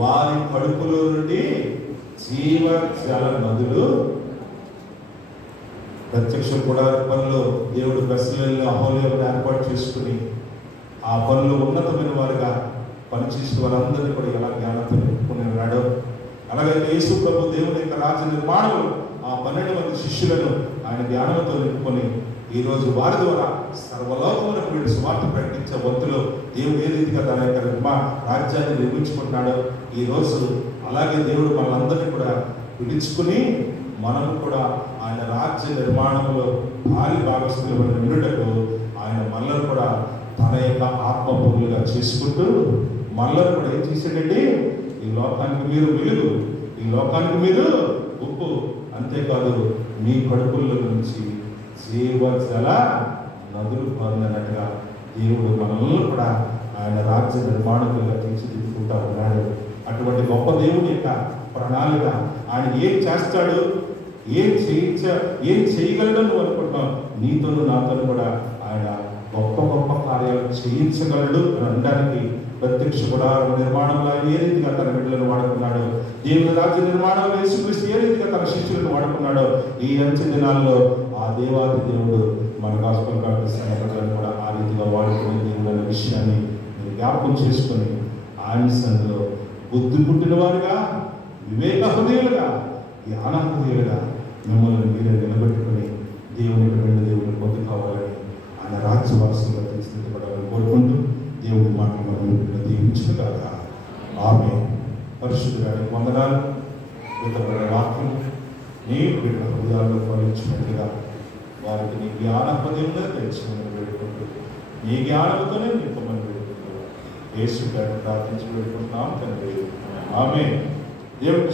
వారి కడుపులో నుండి జీవజల నదులు. ప్రత్యక్ష గుడార పనిలో దేవుడు బెస్లేలు అహోలీయులను ఏర్పాటు చేసుకుని ఆ పనులు ఉన్నతమైన వారుగా పనిచేసిన వారందరినీ కూడా ఎలా జ్ఞానంతో నింపుకుని ఉన్నాడో, అలాగైతే యేసు ప్రభు దేవుని యొక్క రాజ్య నిర్మాణం ఆ 12 మంది శిష్యులను ఆయన జ్ఞానంతో నింపుకొని ఈరోజు వారి ద్వారా సర్వలోకమునకు వీడు సువార్త ప్రకటించే వంతులో దేవుడు ఏ రీతిగా తన యొక్క రాజ్యాన్ని నిర్మించుకుంటున్నాడో, ఈరోజు అలాగే దేవుడు మనందరినీ కూడా పిలుచుకుని మనము కూడా ఆయన రాజ్య నిర్మాణంలో భారీ భాగస్వాములు నిండుటకు ఆయన మనల్ని కూడా తన యొక్క ఆత్మపూర్లుగా చేసుకుంటూ మనల్ని కూడా ఏం చేశాడండి, ఈ లోకానికి మీరు వెలుగు, ఈ లోకానికి మీరు ఉప్పు, అంతేకాదు మీ కడుపుల నుంచి జీవజల నదులు పొందినట్టుగా దేవుడు మనల్ని కూడా ఆయన రాజ్య నిర్మాణకులుగా తీర్చిదిద్దుకుంటా ఉన్నాడు. అటువంటి గొప్ప దేవుని యొక్క ప్రణాళిక, ఆయన ఏం చేస్తాడు, ఏం చేయగలడు నువ్వు అనుకుంటున్నావు, నీతోను నాతోను కూడా ఆయన గొప్ప గొప్ప కార్యాలు చేయించగలడు అని అనడానికి ప్రత్యక్ష గుడార నిర్మాణంలో ఏ రీతిగా తన బిడ్డలను వాడుకున్నాడో, దేవుని రాజ్య నిర్మాణంలో యేసుక్రీస్తు ఏ రీతిగా తన శిష్యులను వాడుకున్నాడో, ఈ అంచె దినాల్లో ఆ దేవాది దేవుడు మన గాస్పెల్ ప్రాక్టీస్ ప్రజలను కూడా ఆ రీతిగా వాడుకునే దేవుడు అనే విషయాన్ని మీరు జ్ఞాపకం చేసుకొని ఆయన సన్నిధిలో బుద్ధి పుట్టిన వారుగా, వివేక హృదయులుగా, జ్ఞాన హృదయులుగా మిమ్మల్ని మీరే నిలబెట్టుకుని దేవునికి రెండు దేవుని పొందు కావాలని ఆయన రాజ్యవాసులుగా తీర్చిదిద్దబడాలని కోరుకుంటూ దేవుడి మాటలు మనం దీవించిన కాక. ఆమె పరిశుద్ధుడానికి వందనాలు. విధమైన వాక్యం నీ బిడ్డ హృదయాల్లో ఫలించినట్లుగా వారికి నీ జ్ఞాన హృదయంగా తెలుసుకోమని వేడుకుంటూ నీ జ్ఞానంతోనే నింపమని వేడుకుంటూ యేసు గారిని ప్రార్థించి వేడుకుంటున్నాం తండ్రి. ఆమె దేవుడి